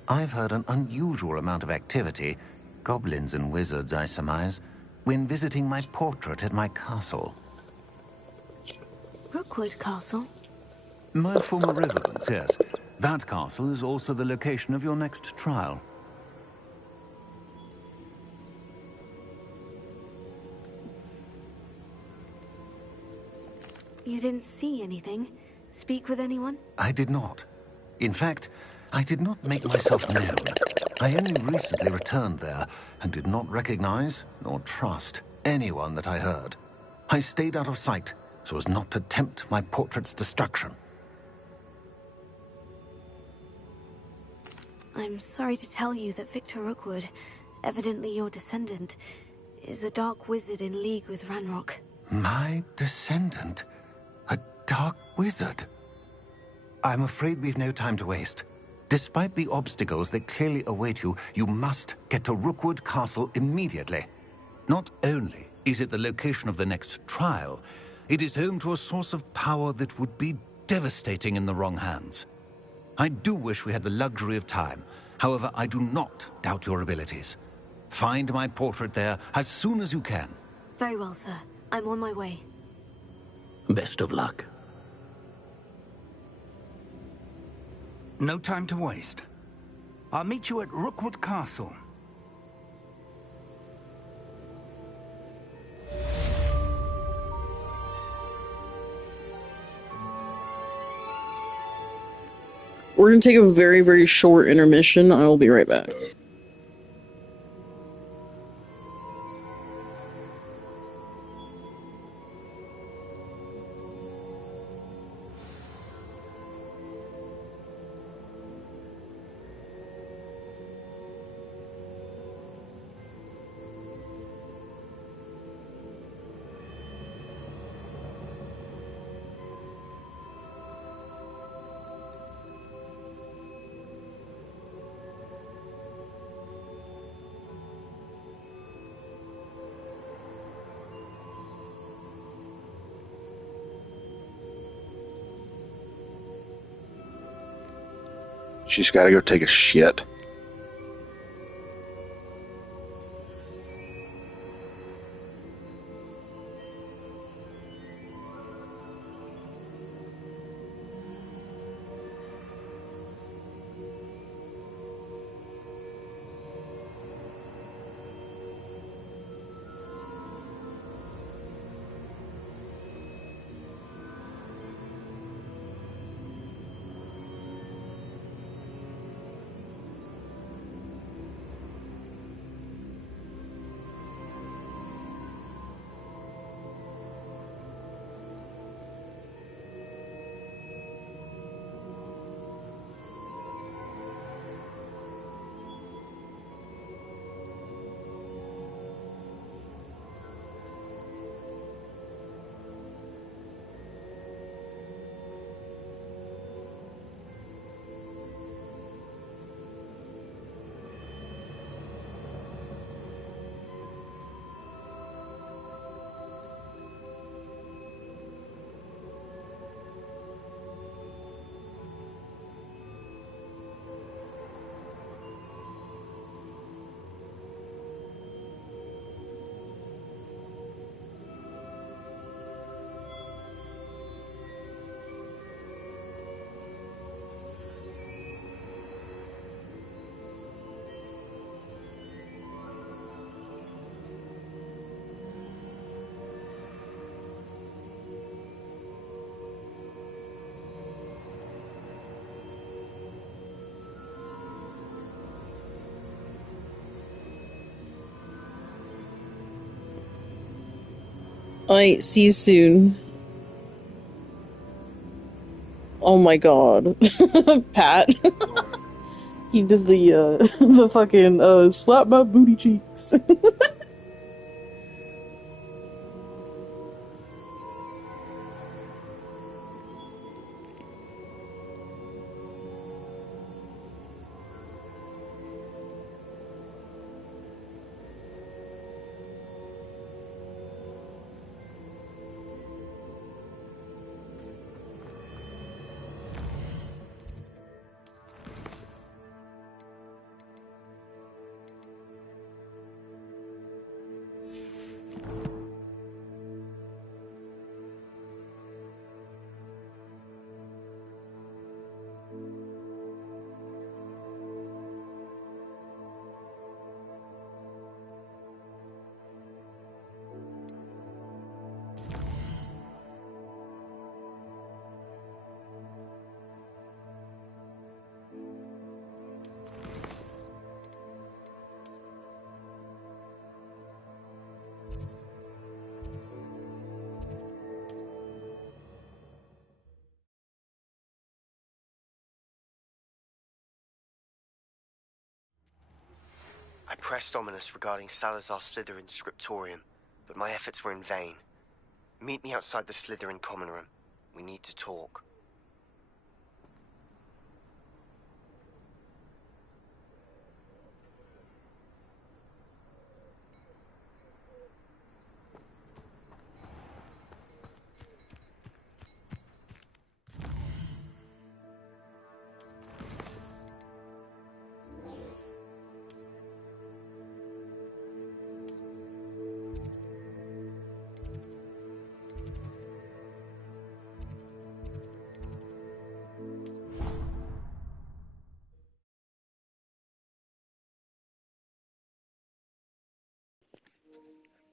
I've heard an unusual amount of activity, goblins and wizards, I surmise, when visiting my portrait at my castle. Rookwood Castle? My former residence, yes. That castle is also the location of your next trial. You didn't see anything? Speak with anyone? I did not. In fact, I did not make myself known. I only recently returned there and did not recognize nor trust anyone that I heard. I stayed out of sight so as not to tempt my portrait's destruction. I'm sorry to tell you that Victor Rookwood, evidently your descendant, is a dark wizard in league with Ranrock. My descendant? A dark wizard? I'm afraid we've no time to waste. Despite the obstacles that clearly await you, you must get to Rookwood Castle immediately. Not only is it the location of the next trial, it is home to a source of power that would be devastating in the wrong hands. I do wish we had the luxury of time. However, I do not doubt your abilities. Find my portrait there as soon as you can. Very well, sir. I'm on my way. Best of luck. No time to waste. I'll meet you at Rookwood Castle. We're gonna take a very, very short intermission. I will be right back. She's got to go take a shit. Alright, see you soon. Oh my god. Pat. He did the fucking, slap my booty cheeks. pressed Ominous regarding Salazar Slytherin's scriptorium, but my efforts were in vain. Meet me outside the Slytherin common room. We need to talk.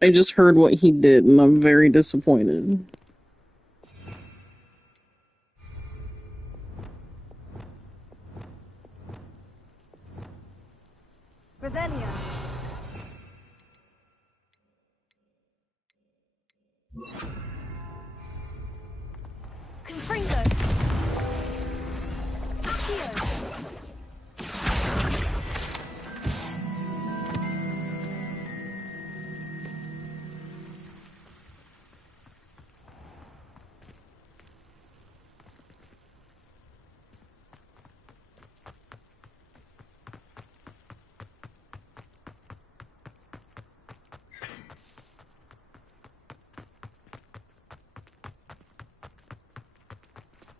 I just heard what he did, and I'm very disappointed. Revelio. Confringo. Accio.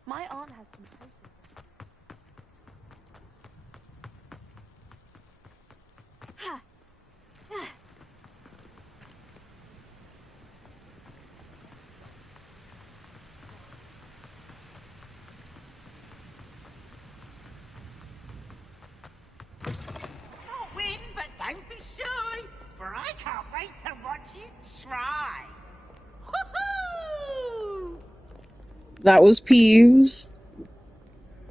My aunt has some places. Ha! Can't win, but don't be shy, for I can't wait to watch you try. Hoo-hoo! That was Peeves.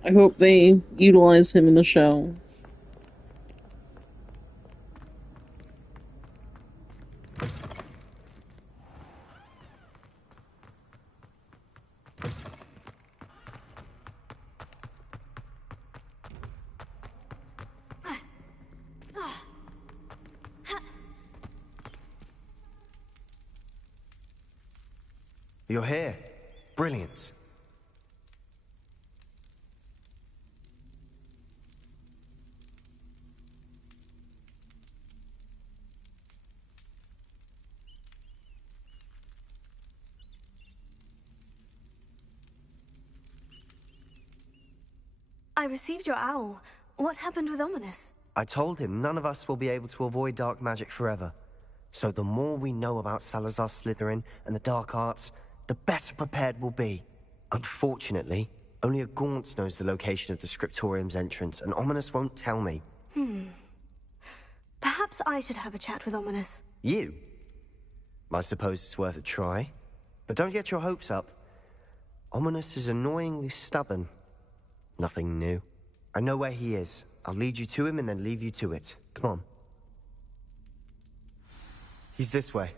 I hope they utilize him in the show. You're here. Brilliant. I received your owl. What happened with Ominous? I told him none of us will be able to avoid dark magic forever. So the more we know about Salazar Slytherin and the dark arts, the better prepared we'll be. Unfortunately, only a Gaunt's knows the location of the scriptorium's entrance, and Ominous won't tell me. Perhaps I should have a chat with Ominous. You? I suppose it's worth a try. But don't get your hopes up. Ominous is annoyingly stubborn. Nothing new. I know where he is. I'll lead you to him and then leave you to it. Come on. He's this way.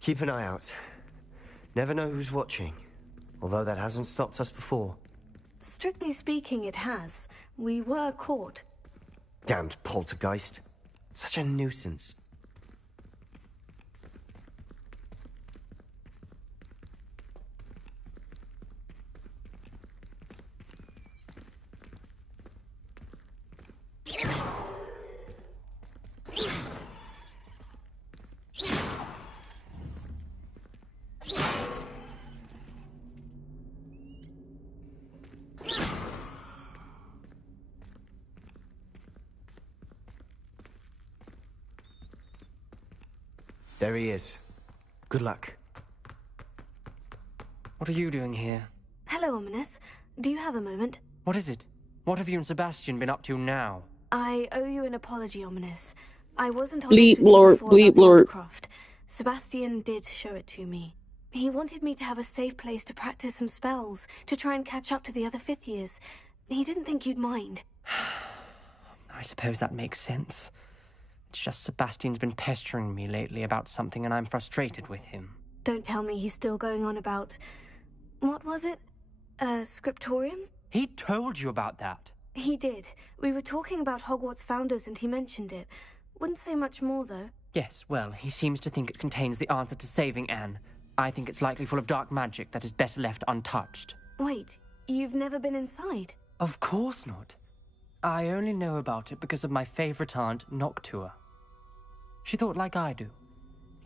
Keep an eye out. Never know who's watching. Although that hasn't stopped us before. Strictly speaking, it has. We were caught. Damned poltergeist. Such a nuisance. There he is. Good luck. What are you doing here? Hello, Ominous. Do you have a moment? What is it? What have you and Sebastian been up to now? I owe you an apology, Ominous. I wasn't Bleep honest with you lord, before bleep about the lord. Undercroft. Sebastian did show it to me. He wanted me to have a safe place to practice some spells, to try and catch up to the other fifth years. He didn't think you'd mind. I suppose that makes sense. It's just Sebastian's been pestering me lately about something and I'm frustrated with him. Don't tell me he's still going on about... What was it? Scriptorium? He told you about that. He did. We were talking about Hogwarts founders and he mentioned it. Wouldn't say much more, though. Yes, well, he seems to think it contains the answer to saving Anne. I think it's likely full of dark magic that is better left untouched. Wait, you've never been inside? Of course not. I only know about it because of my favorite aunt, Noctua. She thought like I do.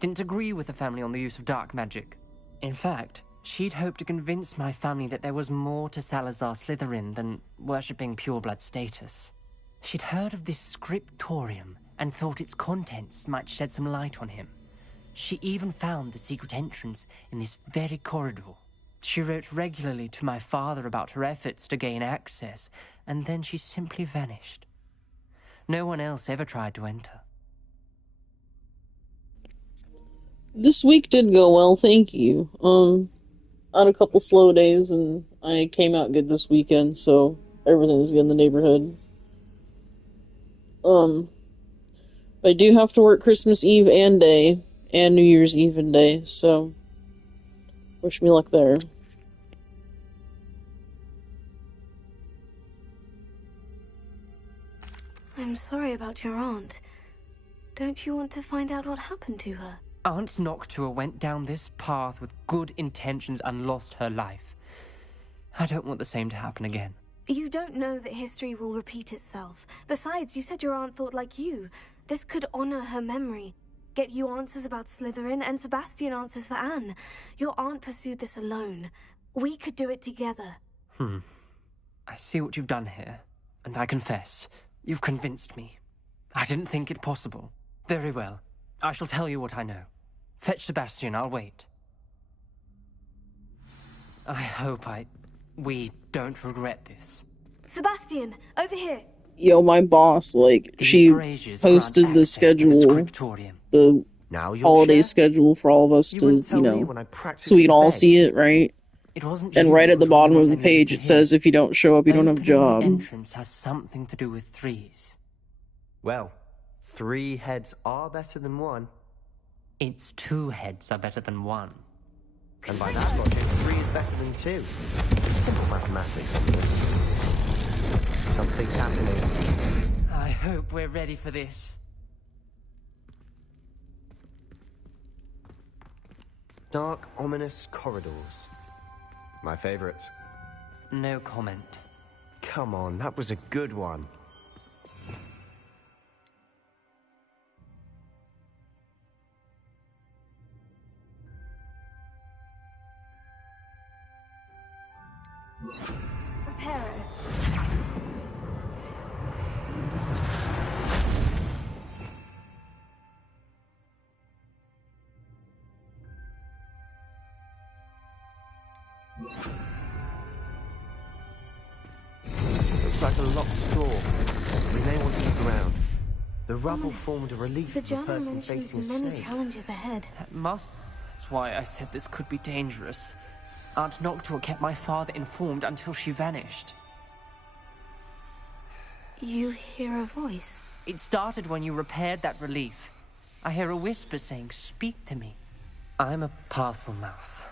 Didn't agree with the family on the use of dark magic. In fact, she'd hoped to convince my family that there was more to Salazar Slytherin than worshipping pureblood status. She'd heard of this scriptorium and thought its contents might shed some light on him. She even found the secret entrance in this very corridor. She wrote regularly to my father about her efforts to gain access, and then she simply vanished. No one else ever tried to enter. This week did go well, thank you. I had a couple slow days, and I came out good this weekend, so everything's good in the neighborhood. I do have to work Christmas Eve and day, and New Year's Eve and day, so wish me luck there. I'm sorry about your aunt. Don't you want to find out what happened to her? Aunt Noctua went down this path with good intentions and lost her life. I don't want the same to happen again. You don't know that history will repeat itself. Besides, you said your aunt thought like you. This could honor her memory. Get you answers about Slytherin, and Sebastian answers for Anne. Your aunt pursued this alone. We could do it together. I see what you've done here, and I confess, you've convinced me. I didn't think it possible. Very well. I shall tell you what I know. Fetch Sebastian, I'll wait. I hope we don't regret this. Sebastian, over here. Yo, my boss, like, she posted the schedule, the holiday schedule for all of us to, you know, so we can all see it, right? And right at the bottom of the page it says, if you don't show up, you don't have a job. The entrance has something to do with threes. Well, 3 heads are better than 1. It's 2 heads are better than 1. And by that logic, 3 is better than 2. Simple mathematics, on this. Something's happening. I hope we're ready for this. Dark, ominous corridors. My favorite. No comment. Come on, that was a good one. Reparo. Looks like a locked door. We may want to look around. The rubble formed a relief The for a journal person mentions facing a many snake. challenges ahead. That's why I said this could be dangerous. Aunt Noctua kept my father informed until she vanished. You hear a voice? It started when you repaired that relief. I hear a whisper saying, "Speak to me." I'm a parcel mouth.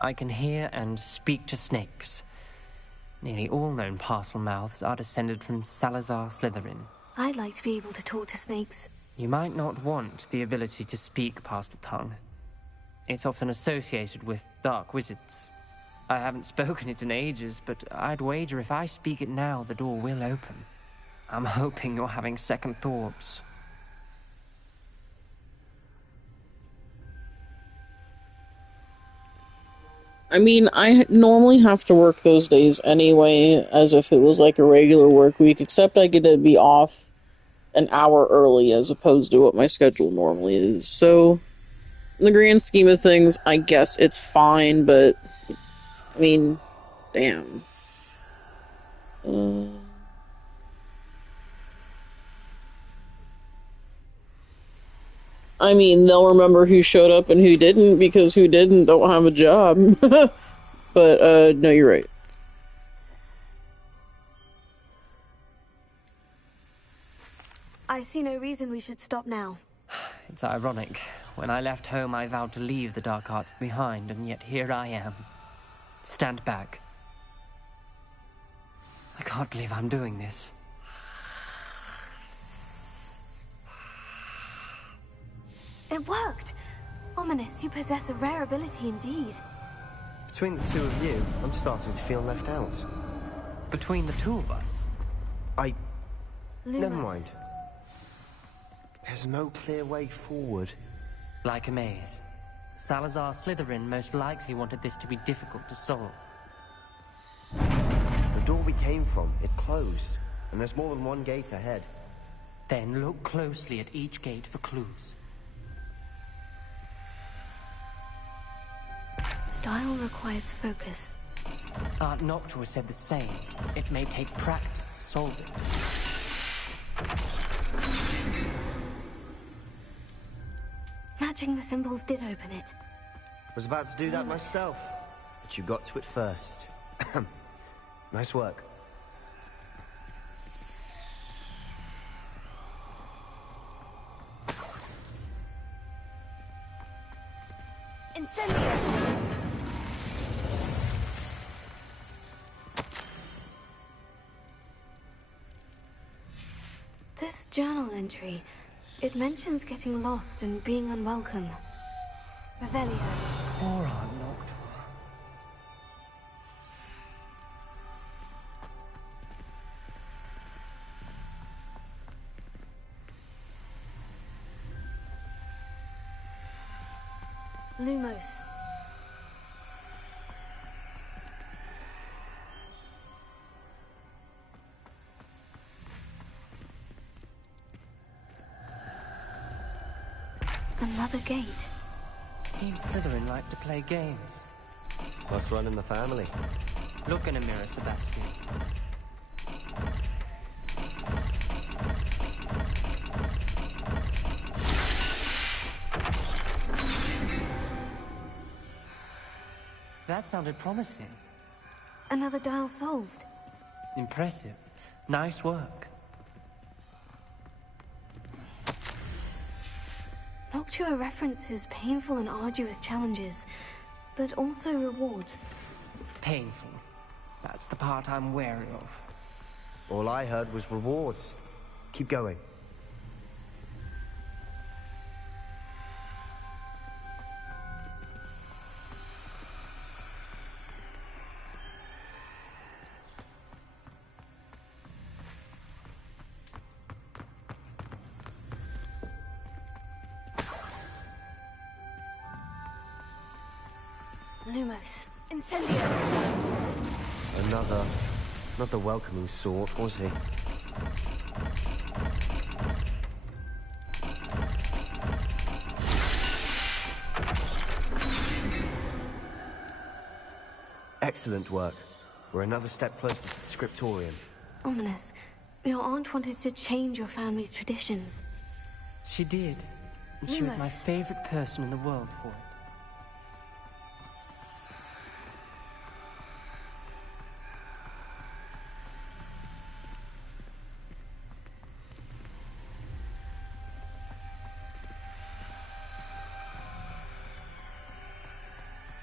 I can hear and speak to snakes. Nearly all known parcel mouths are descended from Salazar Slytherin. I'd like to be able to talk to snakes. You might not want the ability to speak parcel tongue. It's often associated with dark wizards. I haven't spoken it in ages, but I'd wager if I speak it now, the door will open. I'm hoping you're having second thoughts. I mean, I normally have to work those days anyway, as if it was like a regular work week, except I get to be off an hour early as opposed to what my schedule normally is. So, in the grand scheme of things, I guess it's fine, but, I mean, damn. I mean, they'll remember who showed up and who didn't, because who didn't don't have a job. But, no, you're right. I see no reason we should stop now. It's ironic. When I left home, I vowed to leave the dark arts behind, and yet here I am. Stand back. I can't believe I'm doing this. It worked! Ominous, you possess a rare ability indeed. Between the two of you, I'm starting to feel left out. Between the two of us? Never mind. There's no clear way forward. Like a maze. Salazar Slytherin most likely wanted this to be difficult to solve. The door we came from, it closed. And there's more than one gate ahead. Then look closely at each gate for clues. Dial requires focus. Aunt Noctua said the same. It may take practice to solve it. Matching the symbols did open it. Was about to do that myself, but you got to it first. Nice work. Incendio! This journal entry, it mentions getting lost and being unwelcome. Revelio. Poor Aunt Noctua. Lumos. Another gate. Seems Slytherin like to play games. Must run in the family. Look in a mirror, Sebastian. That sounded promising. Another dial solved. Impressive. Nice work. Noctua references painful and arduous challenges, but also rewards. Painful. That's the part I'm wary of. All I heard was rewards. Keep going. Lumos. Incendio! Not the welcoming sort, was he? Excellent work. We're another step closer to the scriptorium. Ominous. Your aunt wanted to change your family's traditions. She did. And she was my favorite person in the world for it.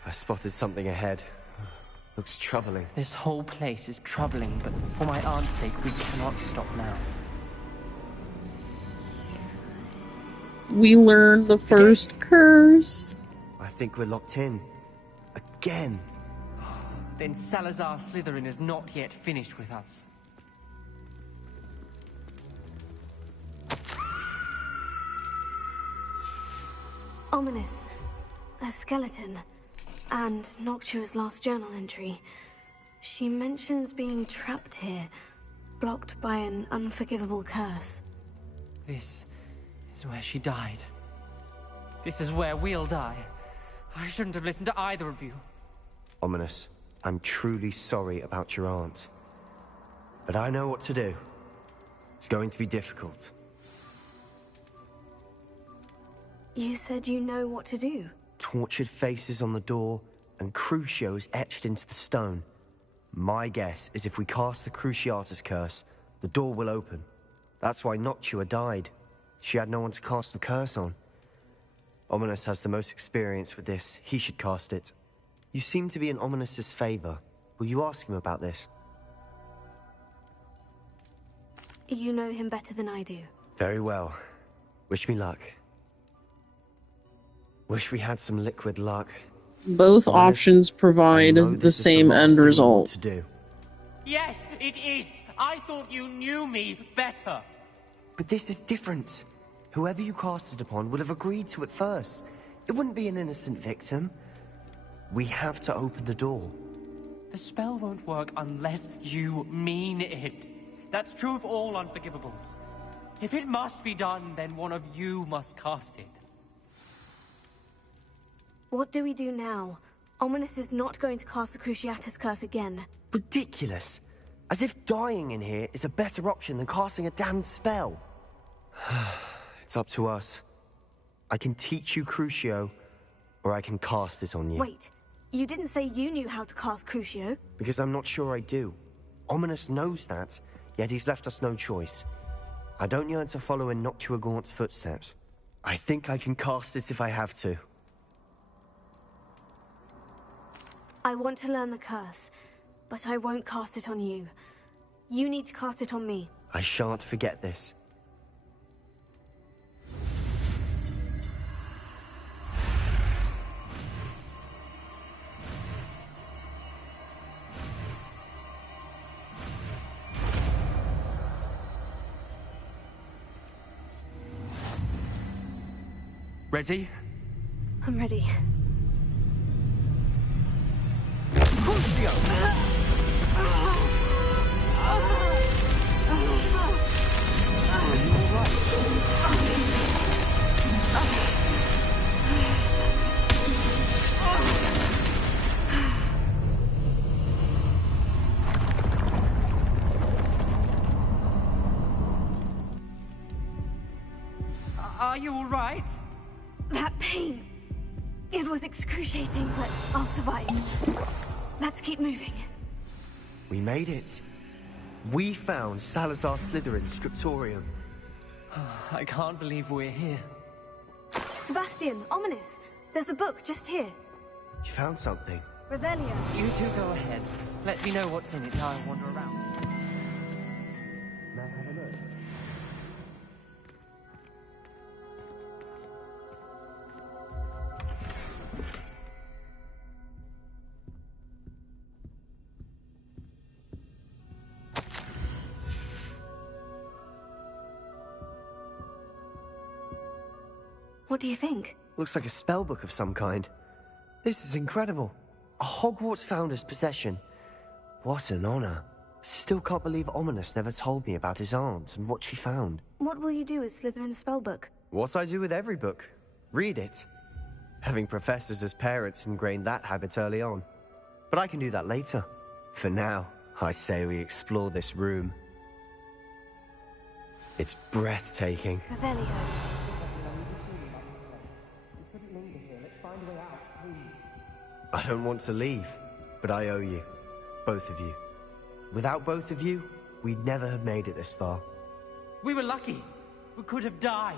I spotted something ahead. Looks troubling. This whole place is troubling, but for my aunt's sake, we cannot stop now. We learned the first curse. I think we're locked in. Again. Then Salazar Slytherin is not yet finished with us. Ominous. A skeleton. And Noctua's last journal entry. She mentions being trapped here, blocked by an unforgivable curse. This is where she died. This is where we'll die. I shouldn't have listened to either of you. Ominous, I'm truly sorry about your aunt. But I know what to do. It's going to be difficult. You said you know what to do. Tortured faces on the door, and Crucios etched into the stone. My guess is if we cast the Cruciatus curse, the door will open. That's why Noctua died. She had no one to cast the curse on. Ominous has the most experience with this. He should cast it. You seem to be in Ominous's favor. Will you ask him about this? You know him better than I do. Very well. Wish me luck. Wish we had some liquid luck. Both options provide the same end result. To do. Yes, it is. I thought you knew me better. But this is different. Whoever you cast it upon would have agreed to it first. It wouldn't be an innocent victim. We have to open the door. The spell won't work unless you mean it. That's true of all unforgivables. If it must be done, then one of you must cast it. What do we do now? Ominous is not going to cast the Cruciatus curse again. Ridiculous. As if dying in here is a better option than casting a damned spell. It's up to us. I can teach you Crucio, or I can cast it on you. Wait, you didn't say you knew how to cast Crucio? Because I'm not sure I do. Ominous knows that, yet he's left us no choice. I don't yearn to follow in Noctua Gaunt's footsteps. I think I can cast it if I have to. I want to learn the curse, but I won't cast it on you. You need to cast it on me. I shan't forget this. Ready? I'm ready. Are you all right? That pain. It was excruciating, but I'll survive. Let's keep moving. We made it. We found Salazar Slytherin's scriptorium. I can't believe we're here. Sebastian, Ominous. There's a book just here. You found something. Revelio. You two go ahead. Let me know what's in it while I wander around. May I have a look? What do you think? Looks like a spellbook of some kind. This is incredible. A Hogwarts founder's possession. What an honor. Still can't believe Ominous never told me about his aunt and what she found. What will you do with Slytherin's spellbook? What I do with every book. Read it. Having professors as parents ingrained that habit early on. But I can do that later. For now, I say we explore this room. It's breathtaking. Revelio. I don't want to leave, but I owe you. Both of you. Without both of you, we'd never have made it this far. We were lucky. We could have died.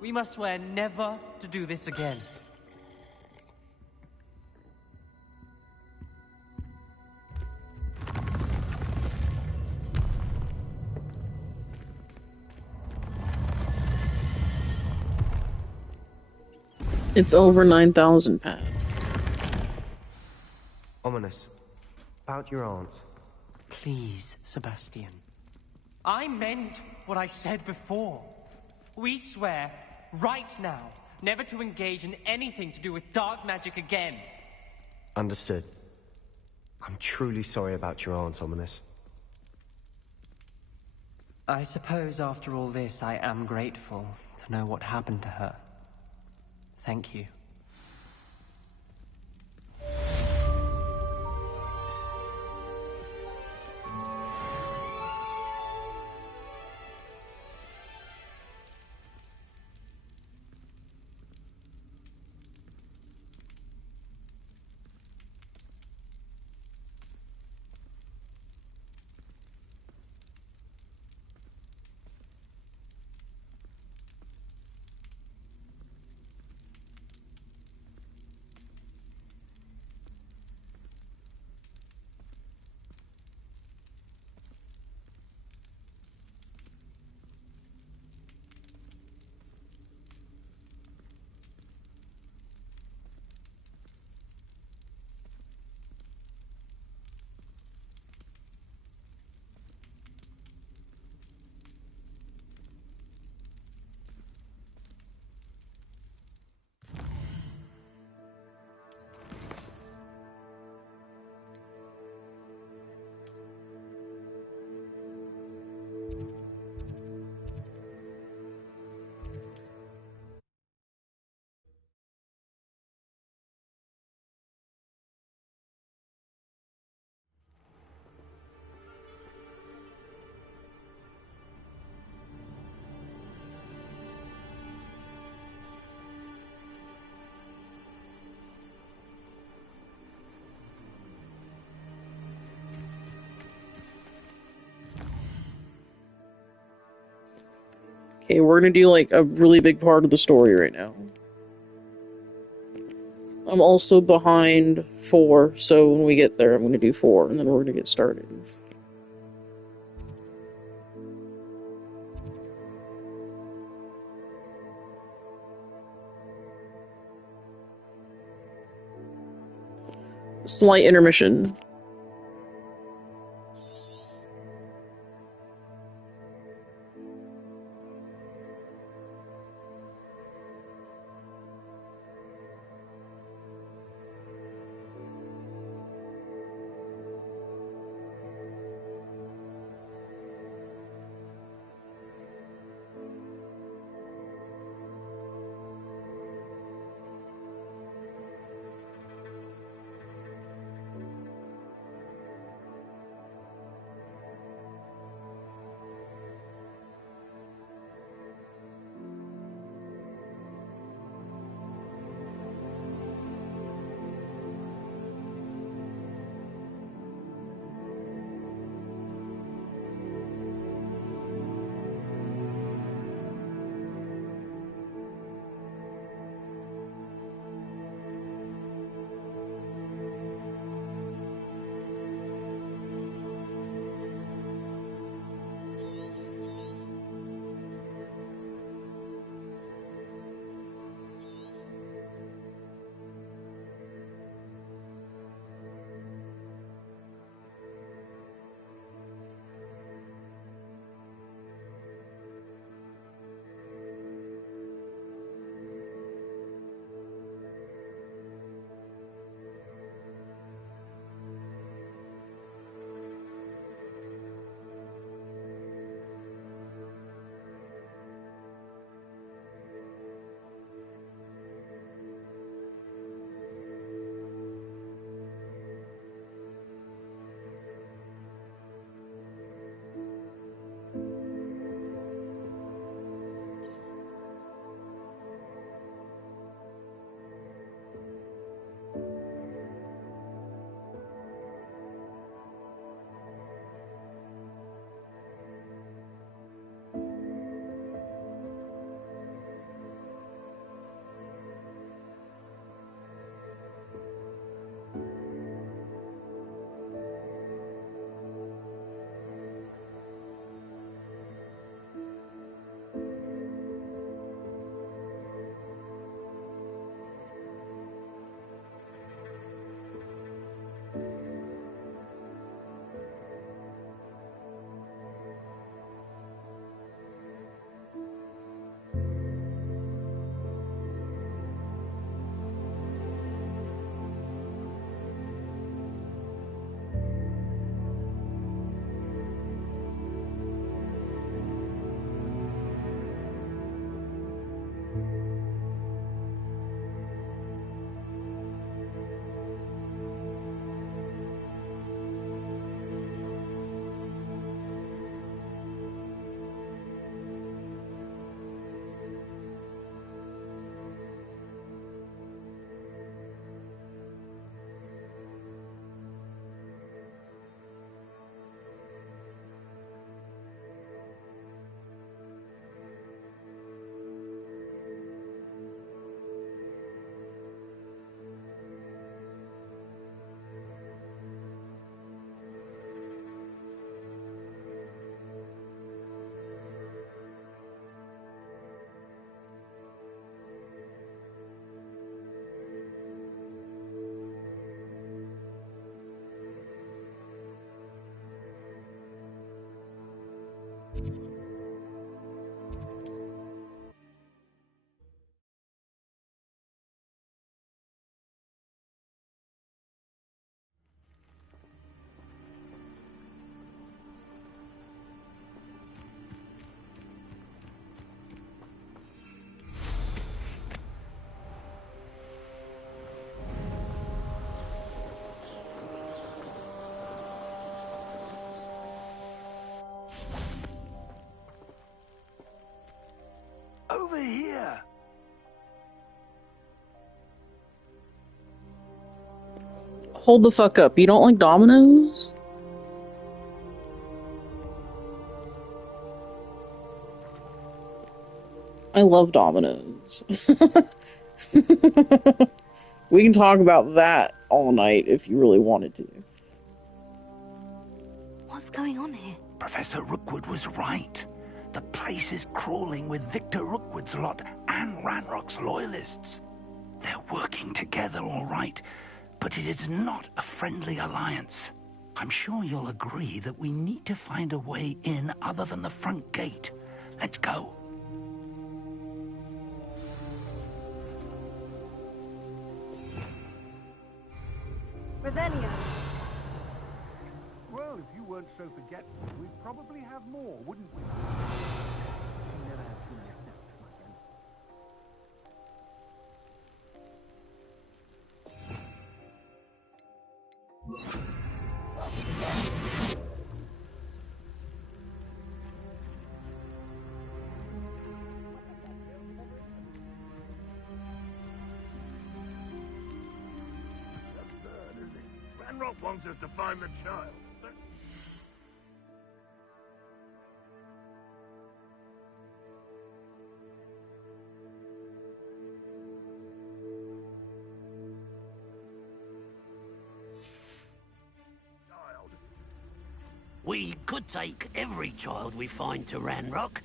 We must swear never to do this again. It's over 9,000, Pat. Ominous. About your aunt. Please, Sebastian. I meant what I said before. We swear, right now, never to engage in anything to do with dark magic again. Understood. I'm truly sorry about your aunt, Ominous. I suppose after all this, I am grateful to know what happened to her. Thank you. Okay, we're gonna do like a really big part of the story right now. I'm also behind 4, so when we get there, I'm gonna do 4, and then we're gonna get started. Slight intermission. Over here! Hold the fuck up. You don't like dominoes? I love Domino's. We can talk about that all night if you really wanted to. What's going on here? Professor Rookwood was right. The place is crawling with Victor Rookwood's lot and Ranrock's loyalists. They're working together all right, but it is not a friendly alliance. I'm sure you'll agree that we need to find a way in other than the front gate. Let's go. Revelio. Well, if you weren't so forgetful, we'd probably have more, wouldn't we? You never have too many snacks, my friend. Absurd, isn't it? Ranrock wants us to find the child. We could take every child we find to Ranrock.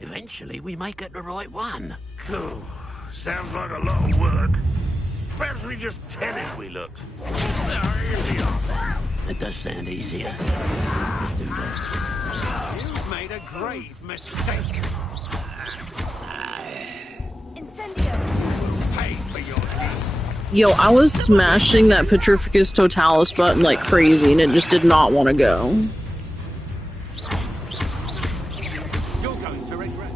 Eventually, we may get the right one. Cool. Sounds like a lot of work. Perhaps we just tell him we looked. Here we are. It does sound easier. Let's do that. You've made a grave mistake. Incendio. Pay for your deed. Yo, I was smashing that Petrificus Totalis button like crazy, and it just did not want to go. You're going to regret.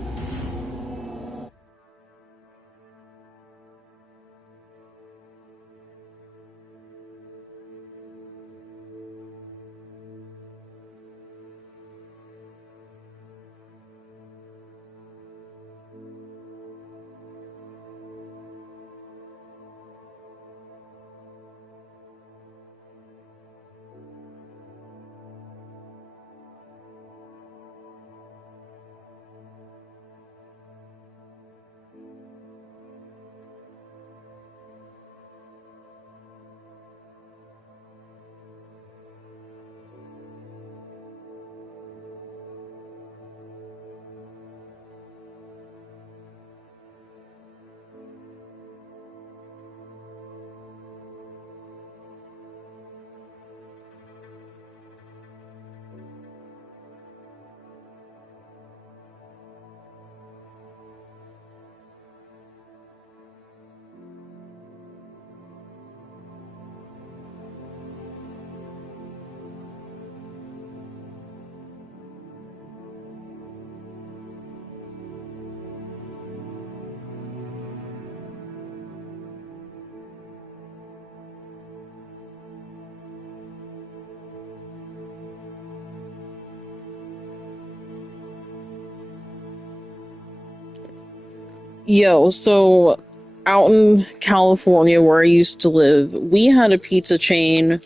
Yo, so out in California where I used to live, we had a pizza chain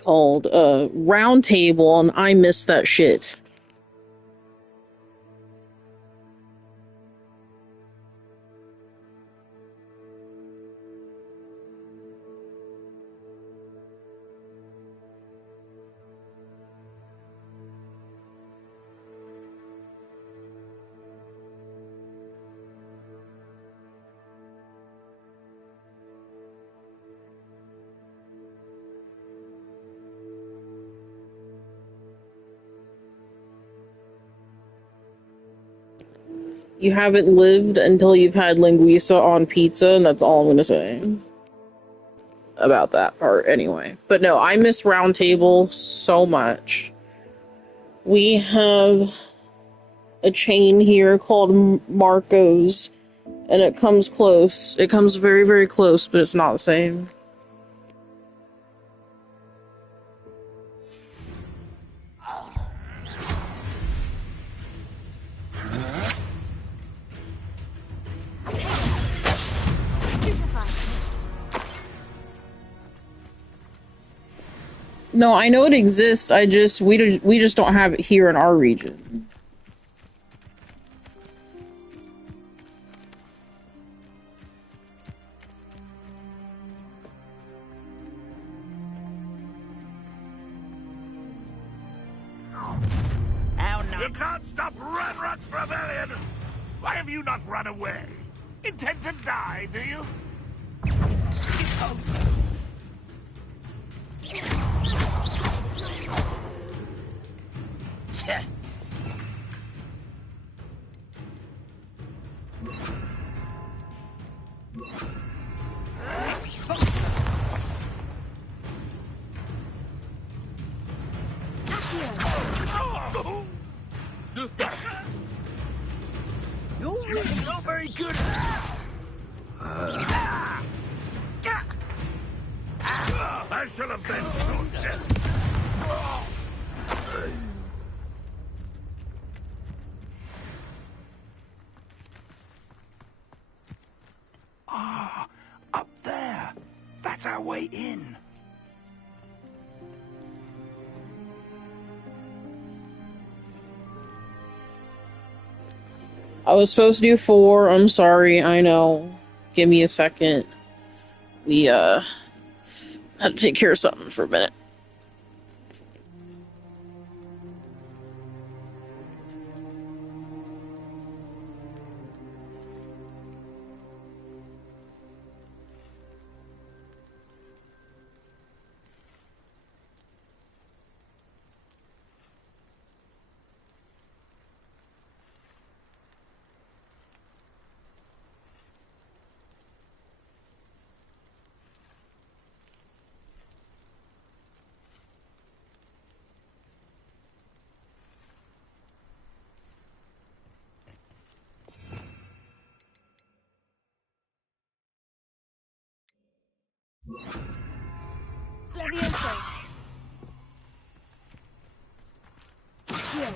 called Round Table, and I miss that shit. You haven't lived until you've had linguiça on pizza, and that's all I'm gonna say about that part anyway. But no, I miss Round Table so much. We have a chain here called Marco's, and it comes close. It comes very, very close, but it's not the same. No, I know it exists. We just don't have it here in our region. How nice. You can't stop Ranrock's rebellion! Why have you not run away? Intend to die, do you? You're really not very good. I shall avenge your death. Ah, up there. That's our way in. I was supposed to do 4. I'm sorry. I know. Give me a second. We, had to take care of something for a minute. Levioso. Here.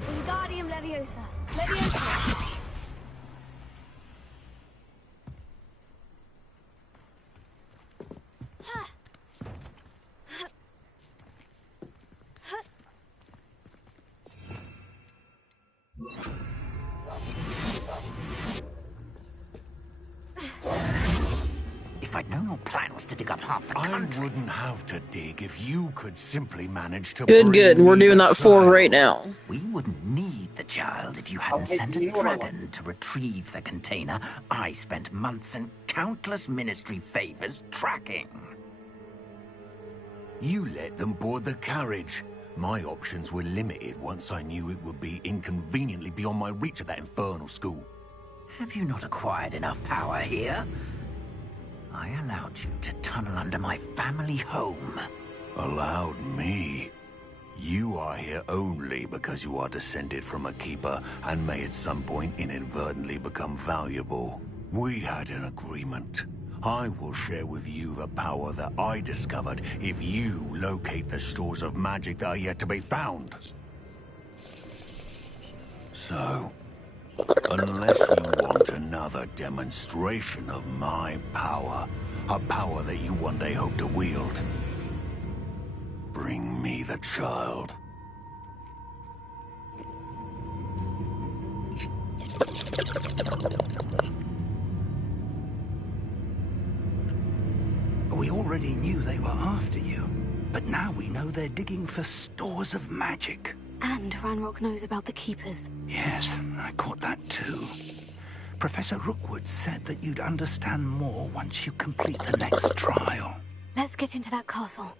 Wingardium Leviosa. Leviosa. If I'd known your plan was to dig up half the country... I wouldn't have to dig if you could simply manage to Good, bring good. We're me doing the that 4 child. right now. We wouldn't need the child if you hadn't sent a dragon to retrieve the container I spent months and countless ministry favors tracking. You let them board the carriage. My options were limited once I knew it would be inconveniently beyond my reach at that infernal school. Have you not acquired enough power here? I allowed you to tunnel under my family home. Allowed me? You are here only because you are descended from a keeper and may at some point inadvertently become valuable. We had an agreement. I will share with you the power that I discovered if you locate the stores of magic that are yet to be found. So, unless you want another demonstration of my power, a power that you one day hope to wield, bring me the child. We already knew they were after you, but now we know they're digging for stores of magic. And Ranrock knows about the Keepers. Yes, I caught that too. Professor Rookwood said that you'd understand more once you complete the next trial. Let's get into that castle.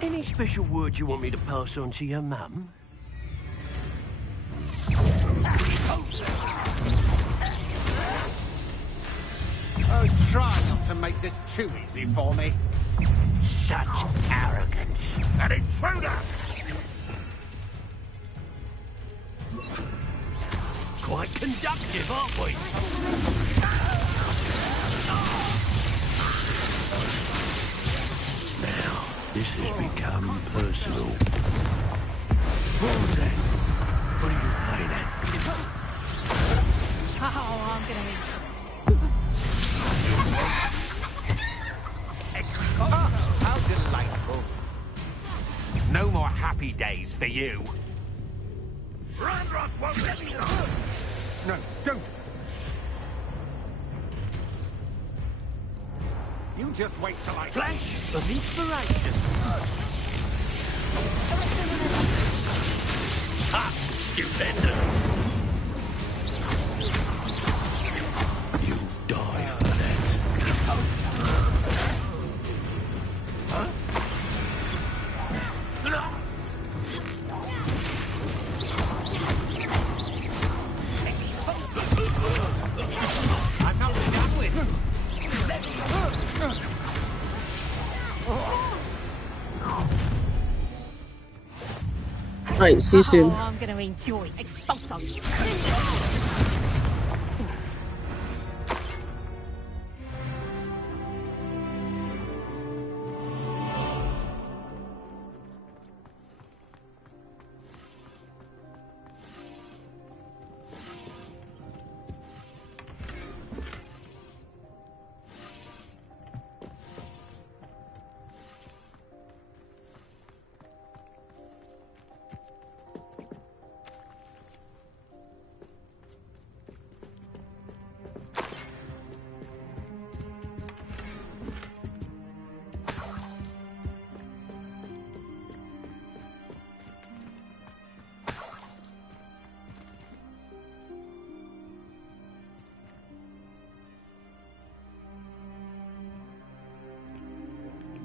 Any special words you want me to pass on to your mum? Oh, try not to make this too easy for me. Such arrogance. An intruder! Quite conductive, aren't we? Now, This has become personal. What was that? What are you playing at? Oh, I'm gonna need... Oh, how delightful. No more happy days for you. Ranrock won't let me go! No, don't. You just wait till I flash of inspiration. Ha! Stupid! You die for that. Huh? I'm not done with. Alright, see you soon. Oh, I'm gonna enjoy expulso.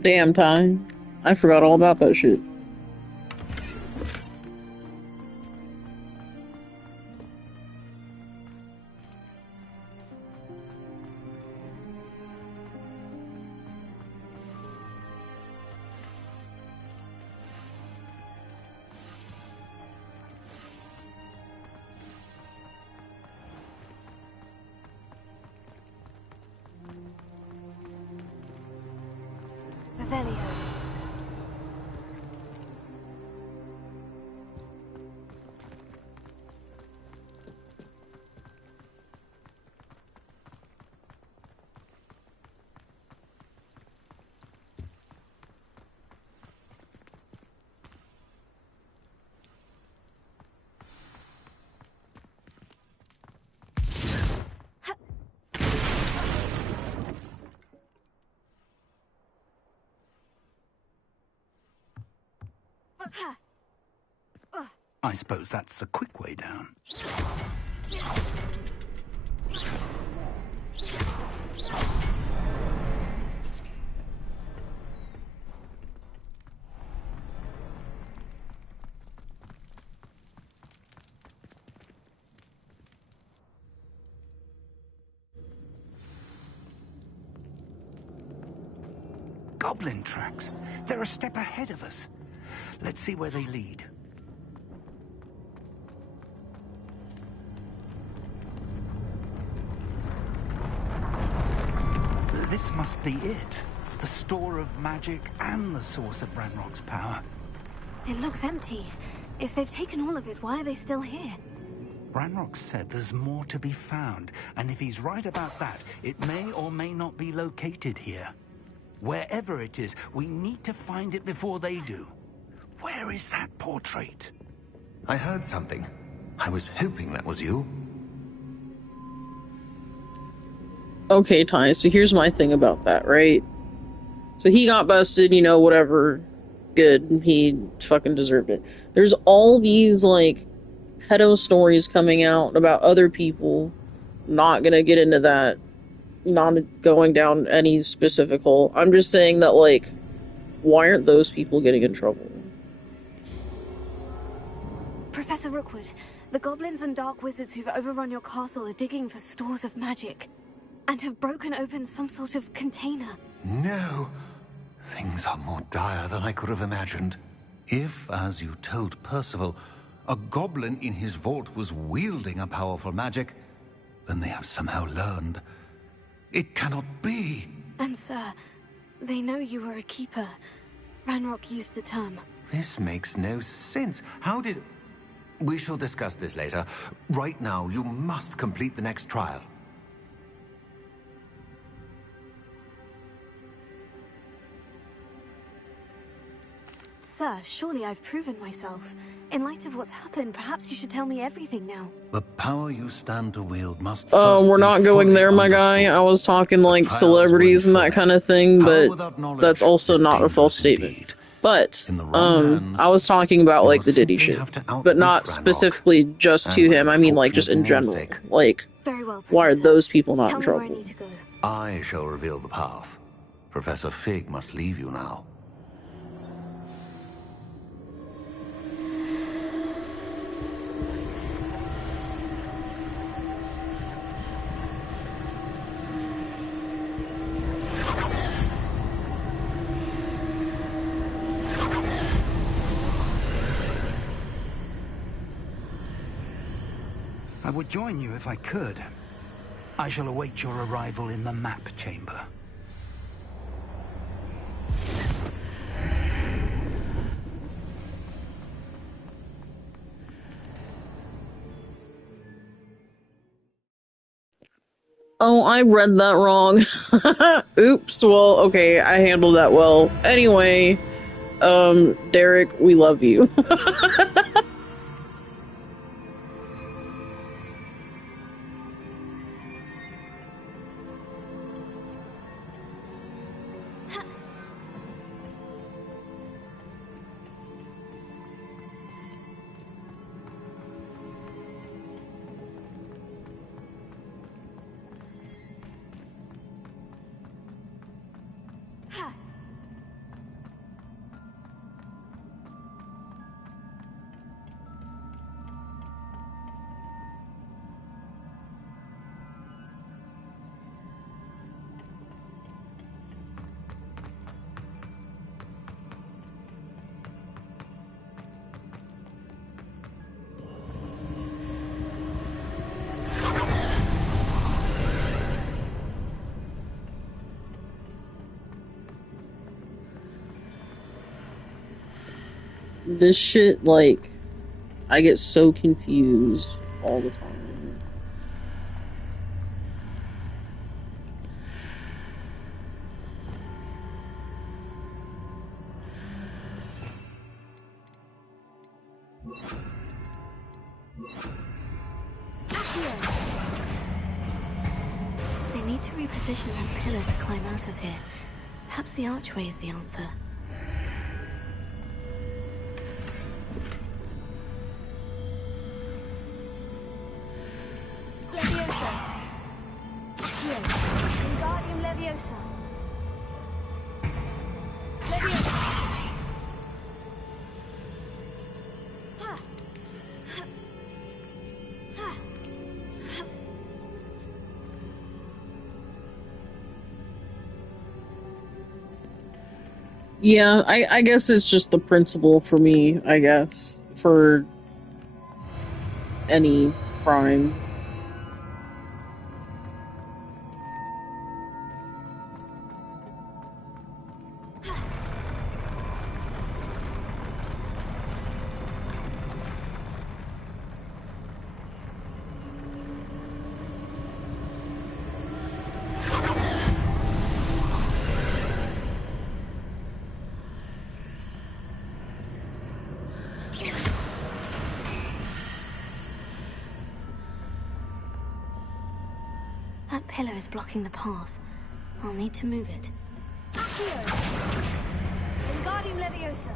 Damn time. I forgot all about that shit. Revelio. I suppose that's the quick way down. Goblin tracks. They're a step ahead of us. Let's see where they lead. This must be it. The store of magic and the source of Ranrock's power. It looks empty. If they've taken all of it, why are they still here? Ranrock said there's more to be found, and if he's right about that, it may or may not be located here. Wherever it is, we need to find it before they do. Where is that portrait? I heard something. I was hoping that was you. Okay, Ty, so here's my thing about that, right? So he got busted, you know, whatever. Good. He fucking deserved it. There's all these, like, pedo stories coming out about other people. Not gonna get into that. Not going down any specific hole. I'm just saying that, like, why aren't those people getting in trouble? Professor Rookwood, the goblins and dark wizards who've overrun your castle are digging for stores of magic. And have broken open some sort of container. No. Things are more dire than I could have imagined. If, as you told Percival, a goblin in his vault was wielding a powerful magic, then they have somehow learned. It cannot be. And sir, they know you were a keeper. Ranrock used the term. This makes no sense. How did... We shall discuss this later. Right now, you must complete the next trial. Sir, surely I've proven myself. In light of what's happened, perhaps you should tell me everything now. The power you stand to wield must We're not going there, my guy. I was talking like celebrities and that kind of thing, but that's also not a false statement. But, I was talking about, like, the Diddy shit. But not specifically just to him, I mean, like, just in general. Like, Very well, why are those people not Tell in me where I trouble? need to go. I shall reveal the path. Professor Fig must leave you now. I would join you if I could. I shall await your arrival in the map chamber. Oh, I read that wrong. Oops, well, okay, I handled that well. Anyway, Derek, we love you. This shit, like, I get so confused all the time. They need to reposition that pillar to climb out of here. Perhaps the archway is the answer. Leviosa. Here. Wingardium Leviosa. Leviosa. Ha. Ha. Yeah, I guess it's just the principle for me, I guess, for any crime. That pillar is blocking the path. I'll need to move it. Here. Wingardium Leviosa.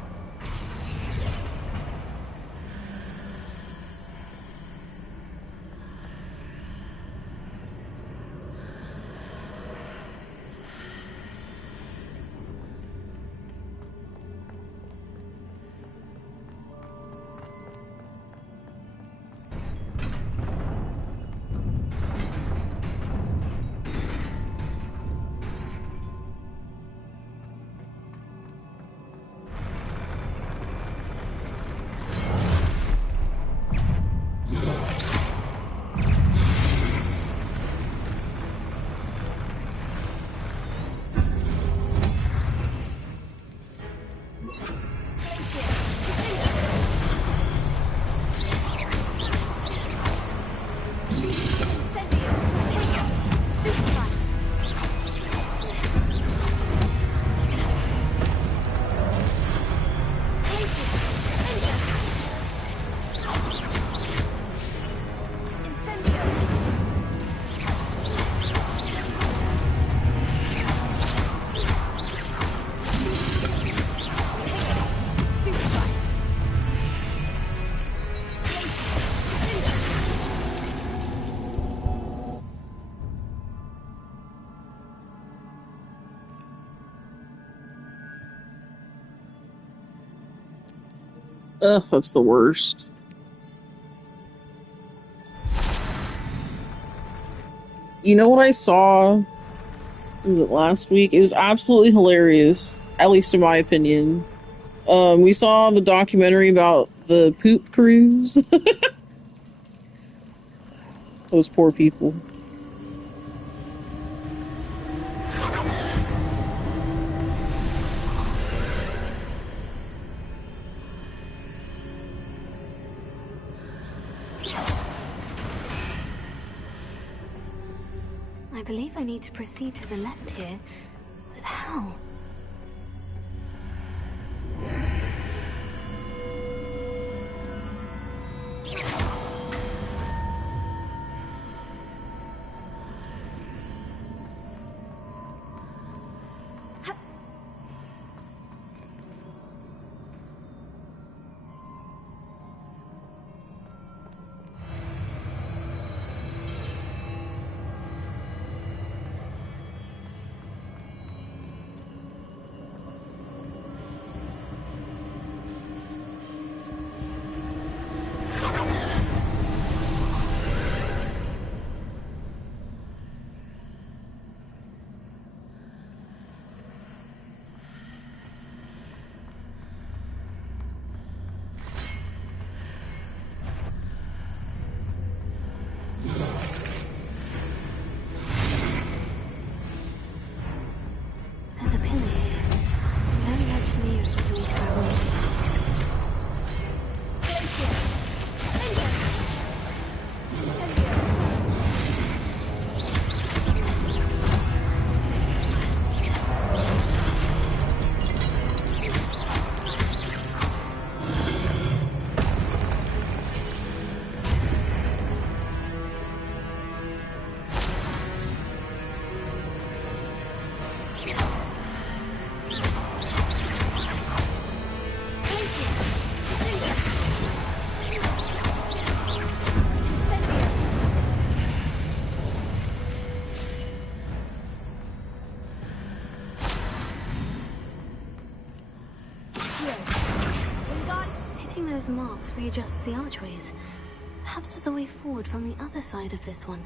Ugh, that's the worst. You know what I saw? Was it last week? It was absolutely hilarious, at least in my opinion. We saw the documentary about the poop cruise. Those poor people. I believe I need to proceed to the left here, but how? There's a pillar here. Don't nudge near it for me to go wrong. Those marks readjusts the archways. Perhaps there's a way forward from the other side of this one.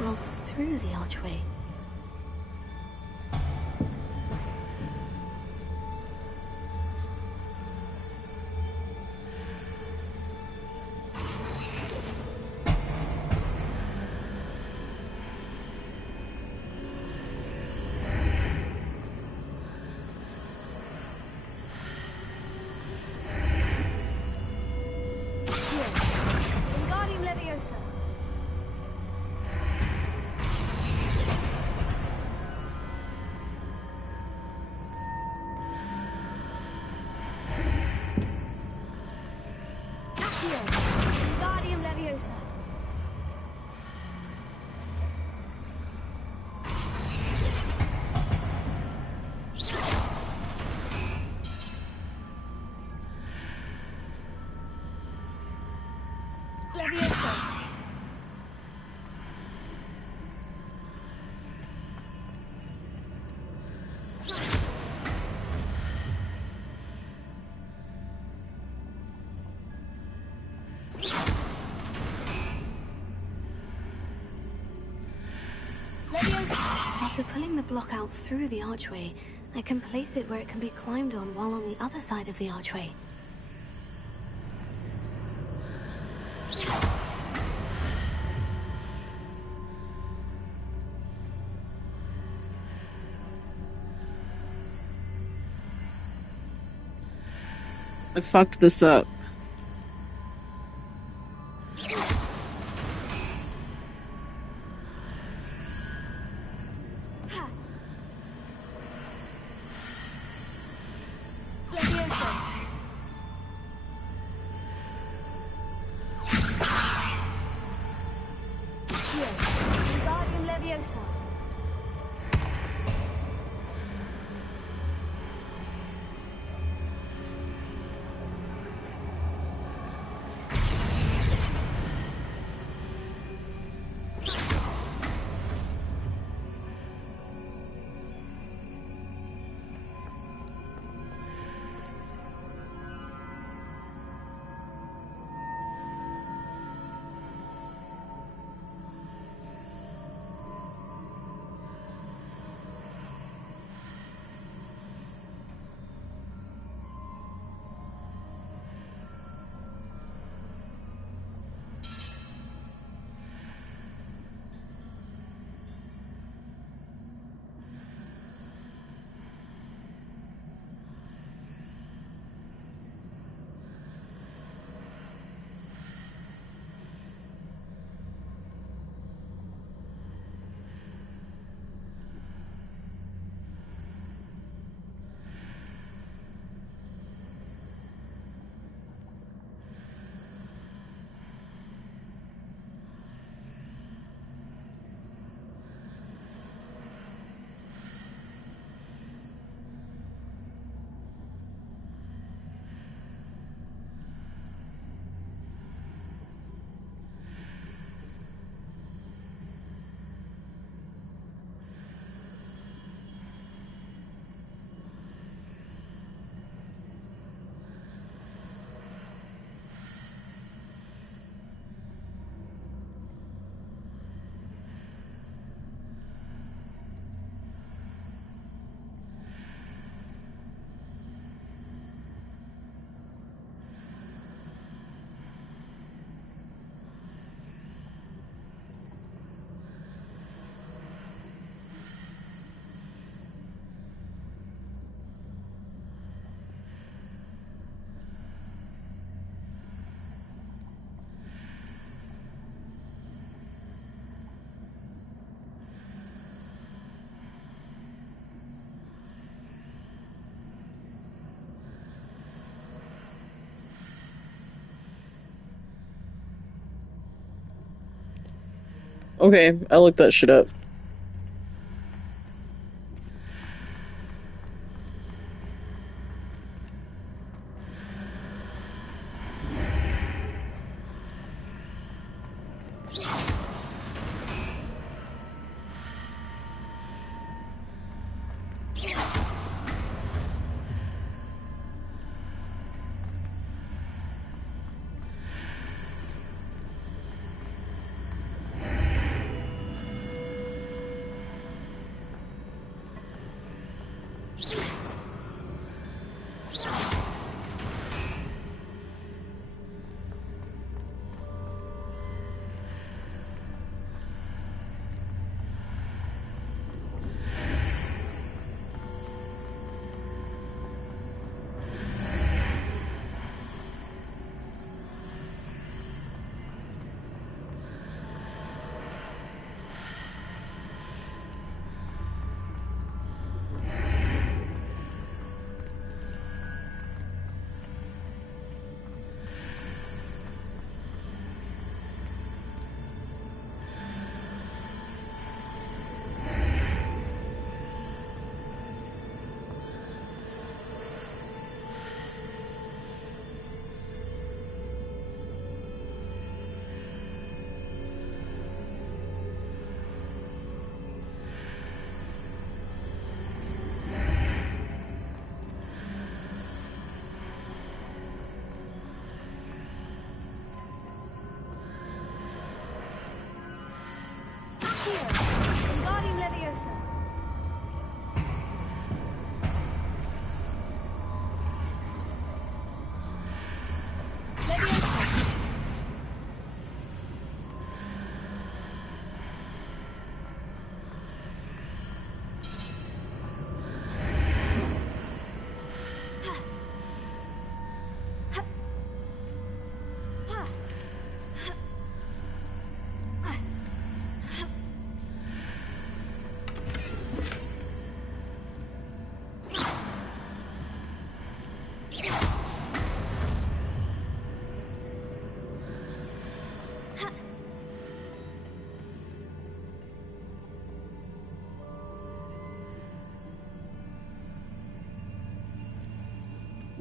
Blocks through the archway. So pulling the block out through the archway, I can place it where it can be climbed on while on the other side of the archway. I fucked this up. Okay, I looked that shit up.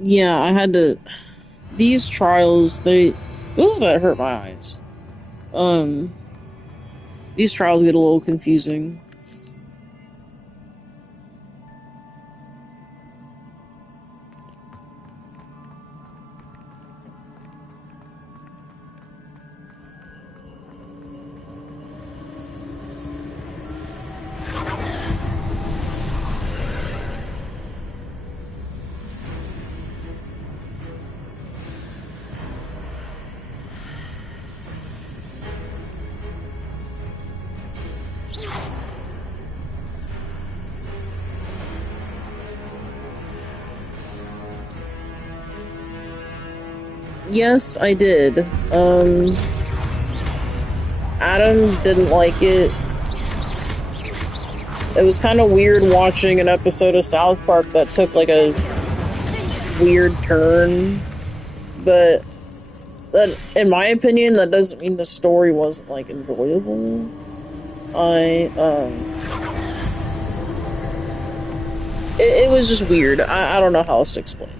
Yeah, I had to... These trials, they... Ooh, that hurt my eyes. These trials get a little confusing. Yes, I did. Adam didn't like it. It was kind of weird watching an episode of South Park that took like a weird turn, but that, in my opinion, that doesn't mean the story wasn't like enjoyable. It was just weird. I don't know how else to explain it.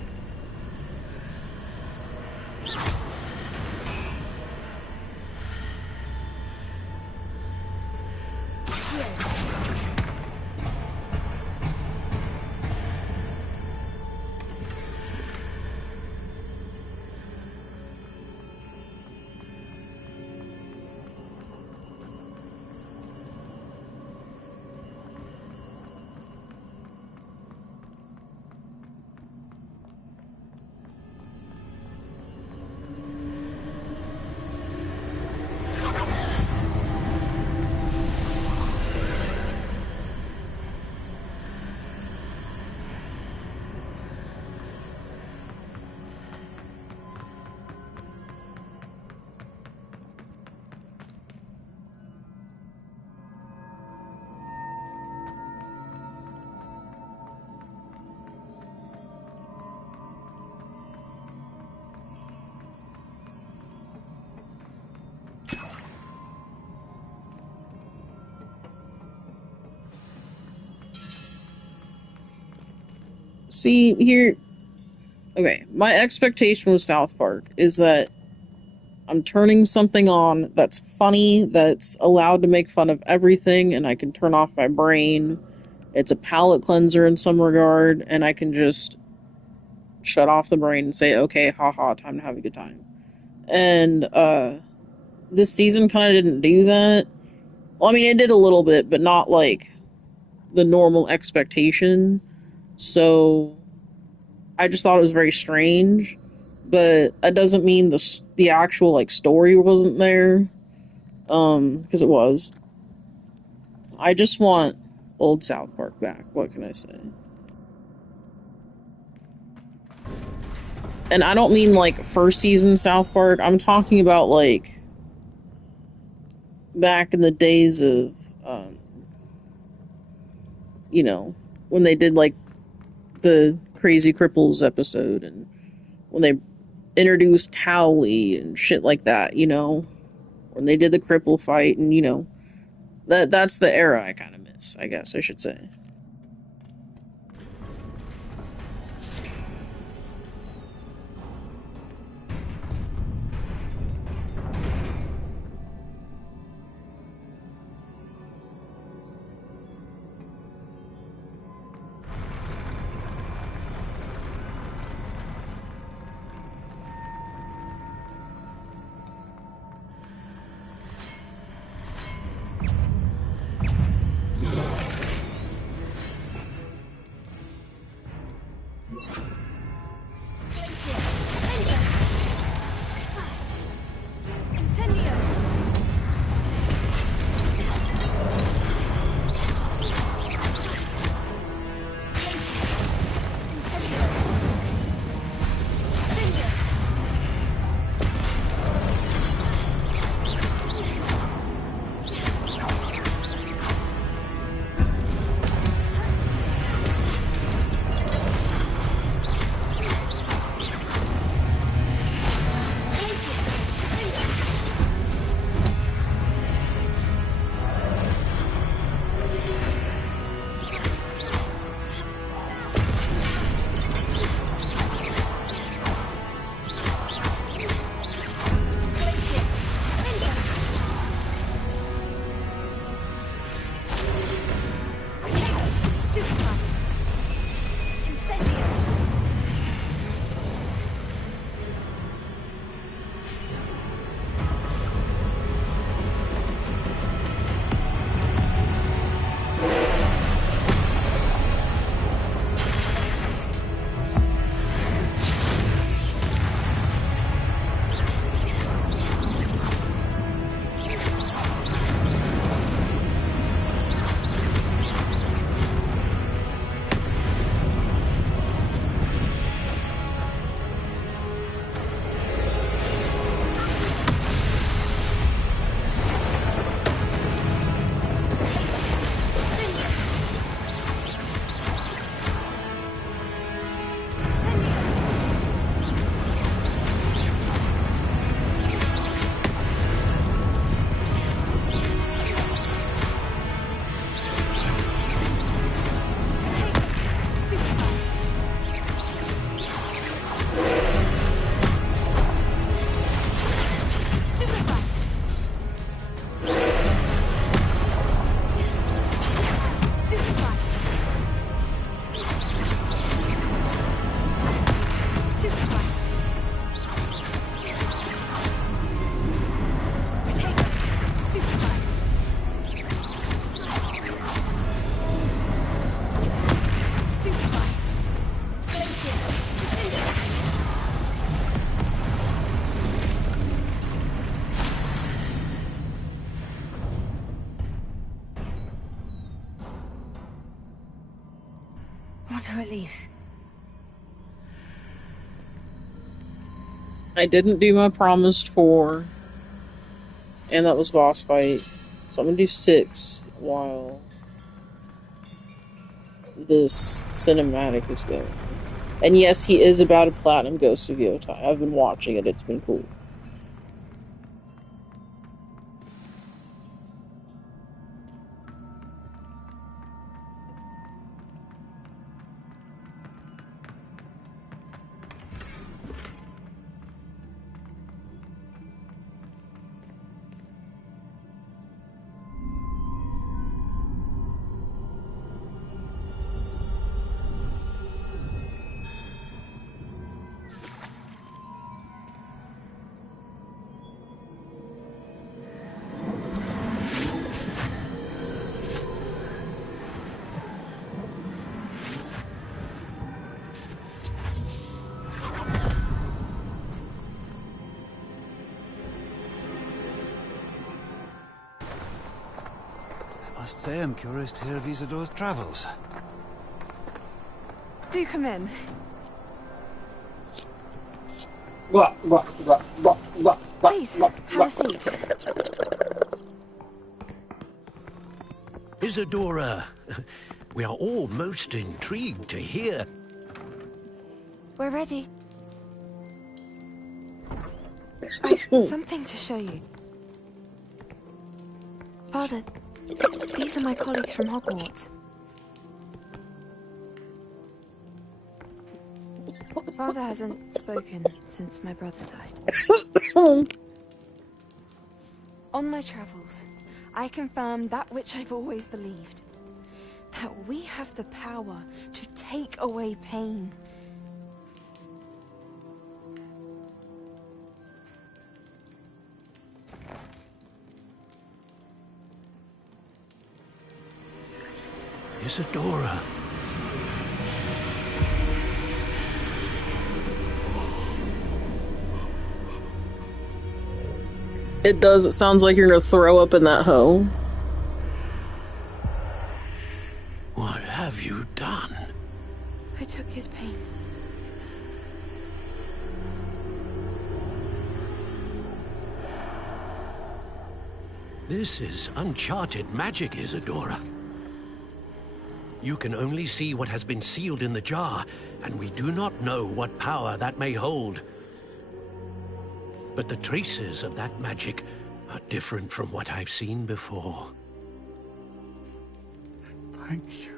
See, here... Okay, my expectation with South Park is that I'm turning something on that's funny, that's allowed to make fun of everything, and I can turn off my brain. It's a palate cleanser in some regard, and I can just shut off the brain and say, okay, haha, time to have a good time. And, this season kind of didn't do that. Well, I mean, it did a little bit, but not like the normal expectation. So I just thought it was very strange, but that doesn't mean the actual like story wasn't there, because it was. I just want old South Park back. What can I say? And I don't mean like first season South Park. I'm talking about like back in the days of, you know, when they did like the Crazy Cripples episode, and when they introduced Howley and shit like that, you know, when they did the cripple fight, and you know, that's the era I kind of miss, I guess I should say. What a relief. I didn't do my promised 4. And that was boss fight. So I'm gonna do 6 while this cinematic is going. And yes, he is about a platinum Ghost of Yotai. I've been watching it, it's been cool. I must say I'm curious to hear of Isadore's travels. Do come in. Please, have a seat. Isadora, we are all most intrigued to hear. We're ready. I've something to show you. Father, these are my colleagues from Hogwarts. Father hasn't spoken since my brother died. On my travels, I confirmed that which I've always believed. That we have the power to take away pain. Isadora. It does. It sounds like you're gonna throw up in that hole. What have you done? I took his pain. This is uncharted magic, Isadora. You can only see what has been sealed in the jar, and we do not know what power that may hold. But the traces of that magic are different from what I've seen before. Thank you.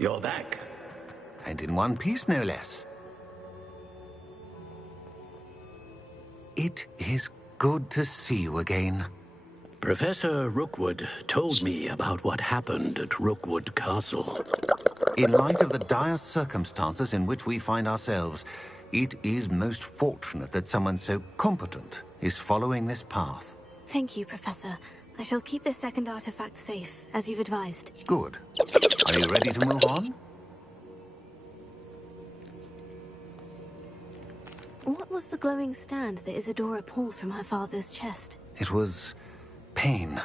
You're back. And in one piece, no less. It is good to see you again. Professor Rookwood told me about what happened at Rookwood Castle. In light of the dire circumstances in which we find ourselves, it is most fortunate that someone so competent is following this path. Thank you, Professor. I shall keep this second artifact safe, as you've advised. Good. Are you ready to move on? What was the glowing stand that Isadora pulled from her father's chest? It was pain.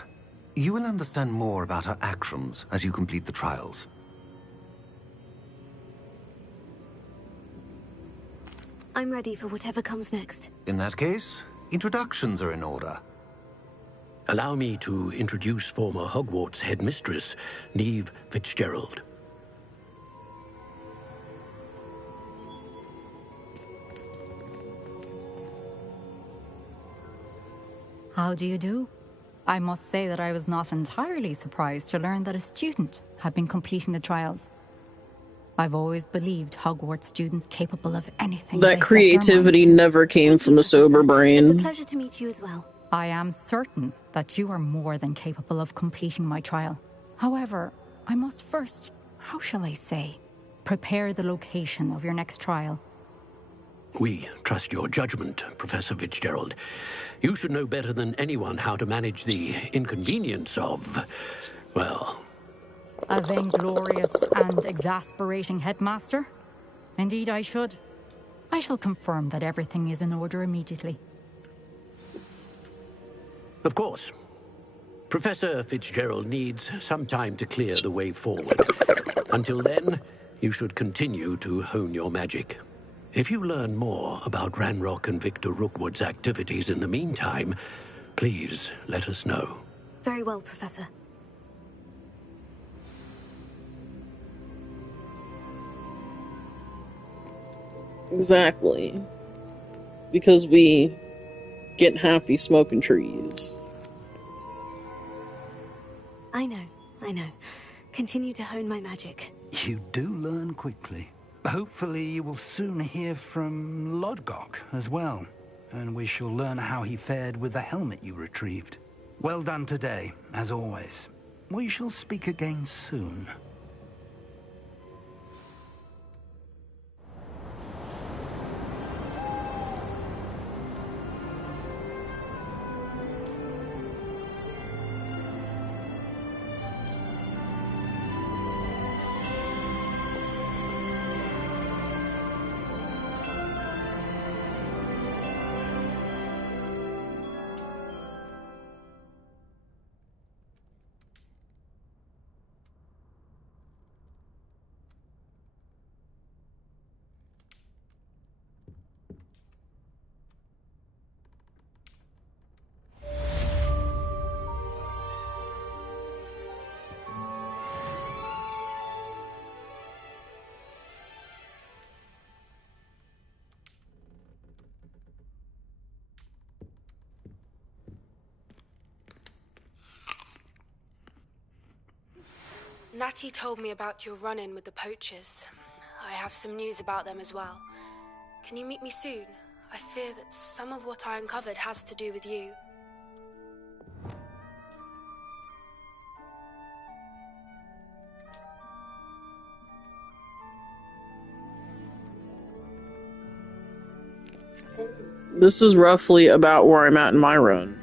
You will understand more about her actions as you complete the trials. I'm ready for whatever comes next. In that case, introductions are in order. Allow me to introduce former Hogwarts headmistress, Neve Fitzgerald. How do you do? I must say that I was not entirely surprised to learn that a student had been completing the trials. I've always believed Hogwarts students capable of anything. That creativity never came from a sober brain. It's a pleasure to meet you as well. I am certain that you are more than capable of completing my trial. However, I must first, how shall I say, prepare the location of your next trial. We trust your judgment, Professor Fitzgerald. You should know better than anyone how to manage the inconvenience of, well... A vainglorious and exasperating headmaster? Indeed I should. I shall confirm that everything is in order immediately. Of course. Professor Fitzgerald needs some time to clear the way forward. Until then, you should continue to hone your magic. If you learn more about Ranrock and Victor Rookwood's activities in the meantime, please let us know. Very well, Professor. Exactly. Because we get happy smoking trees. I know. Continue to hone my magic. You do learn quickly. Hopefully you will soon hear from Lodgok as well, and we shall learn how he fared with the helmet you retrieved. Well done today, as always. We shall speak again soon. Natty told me about your run-in with the poachers. I have some news about them as well. Can you meet me soon? I fear that some of what I uncovered has to do with you. This is roughly about where I'm at in my run.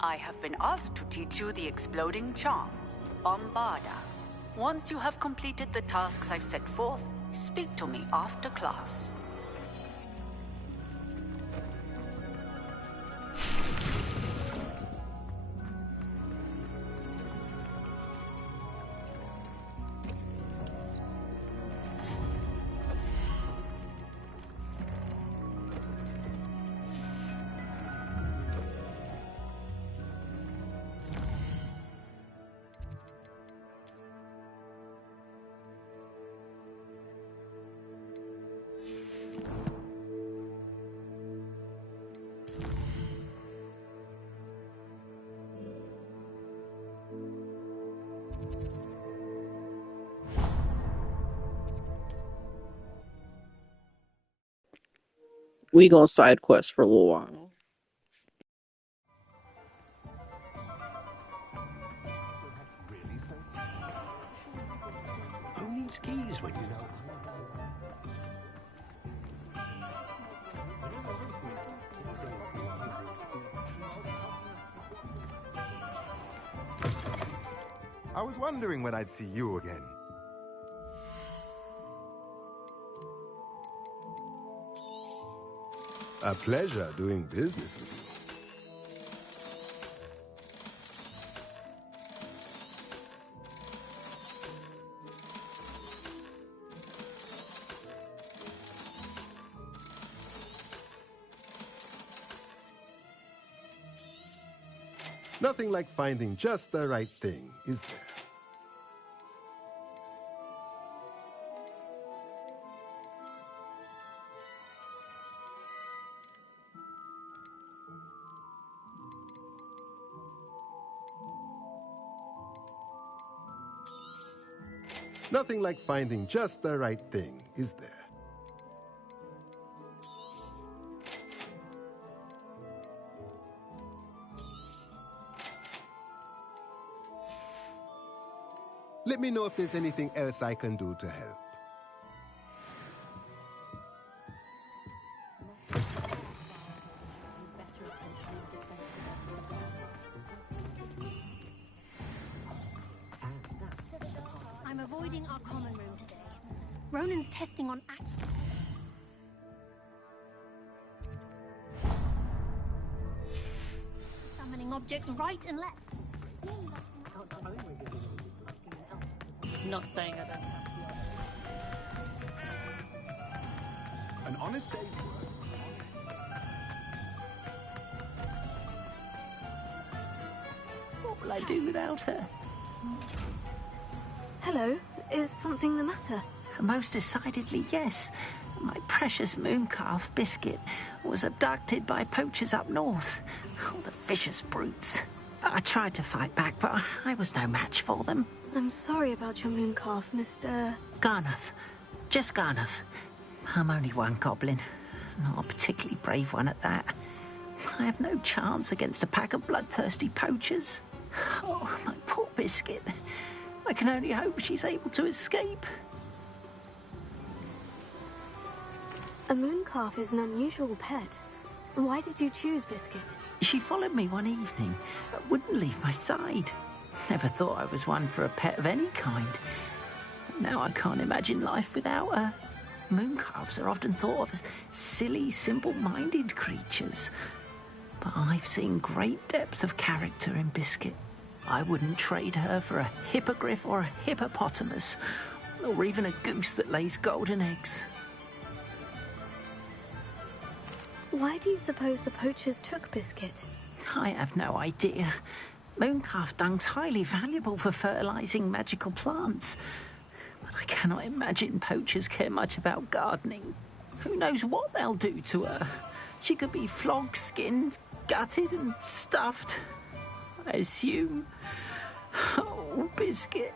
I have been asked to teach you the exploding charm, Bombarda. Once you have completed the tasks I've set forth, speak to me after class. We go side quest for a little while. Who needs keys when you know? I was wondering when I'd see you again. A pleasure doing business with you. Nothing like finding just the right thing, is there? Nothing like finding just the right thing, is there? Let me know if there's anything else I can do to help. I'm avoiding our common room today. Ronan's testing on summoning objects right and left. Not saying I don't have An honest day's work. What will I do without her? Hello, is something the matter? Most decidedly, yes. My precious mooncalf, Biscuit, was abducted by poachers up north. Oh, the vicious brutes. I tried to fight back, but I was no match for them. I'm sorry about your mooncalf, Mr. Garnuff. Just Garnuff. I'm only one goblin. Not a particularly brave one at that. I have no chance against a pack of bloodthirsty poachers. Oh, my poor Biscuit. I can only hope she's able to escape. A mooncalf is an unusual pet. Why did you choose Biscuit? She followed me one evening, wouldn't leave my side. Never thought I was one for a pet of any kind. But now I can't imagine life without her. Mooncalves are often thought of as silly, simple-minded creatures. But I've seen great depth of character in Biscuit. I wouldn't trade her for a hippogriff or a hippopotamus, or even a goose that lays golden eggs. Why do you suppose the poachers took Biscuit? I have no idea. Mooncalf dung's highly valuable for fertilizing magical plants. But I cannot imagine poachers care much about gardening. Who knows what they'll do to her? She could be flogged, skinned, gutted and stuffed. I assume. Oh, Biscuit.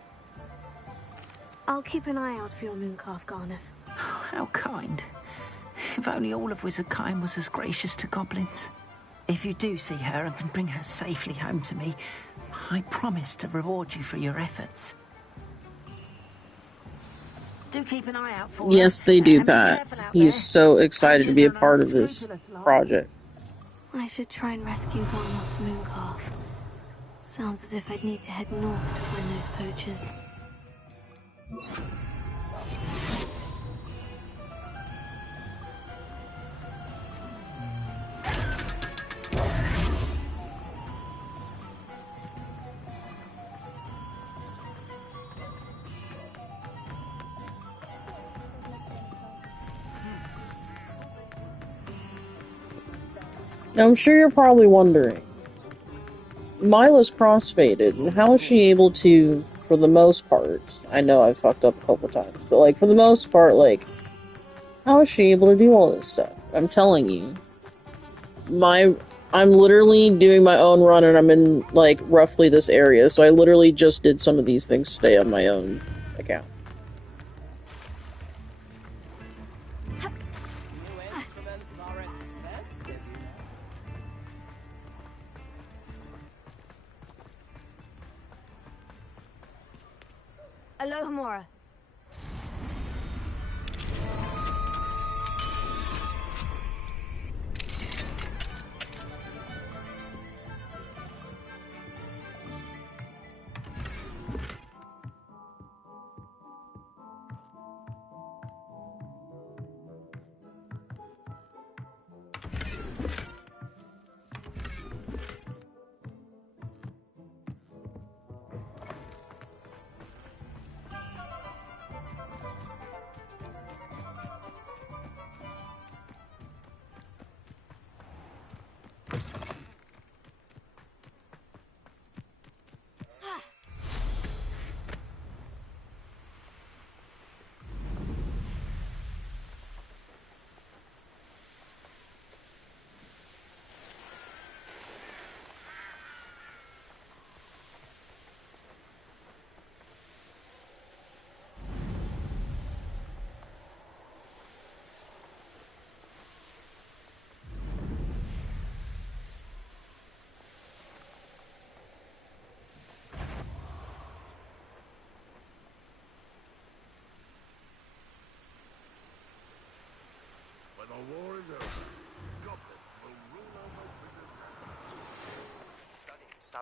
I'll keep an eye out for your mooncalf, Garnuff. How kind. If only all of Wizardkind was as gracious to goblins. If you do see her and can bring her safely home to me, I promise to reward you for your efforts. Do keep an eye out for her. Yes, they do, And be Pat. careful out He's there. so excited to be a Poachers are part of this project. I should try and rescue Garnuff's mooncalf. Sounds as if I'd need to head north to find those poachers. Now, I'm sure you're probably wondering, Mila's crossfaded, and how is she able to, for the most part, I know I've fucked up a couple times, but like, for the most part, like, how is she able to do all this stuff? I'm telling you. I'm literally doing my own run, and I'm in, like, roughly this area, so I literally just did some of these things today on my own account. Alohomora.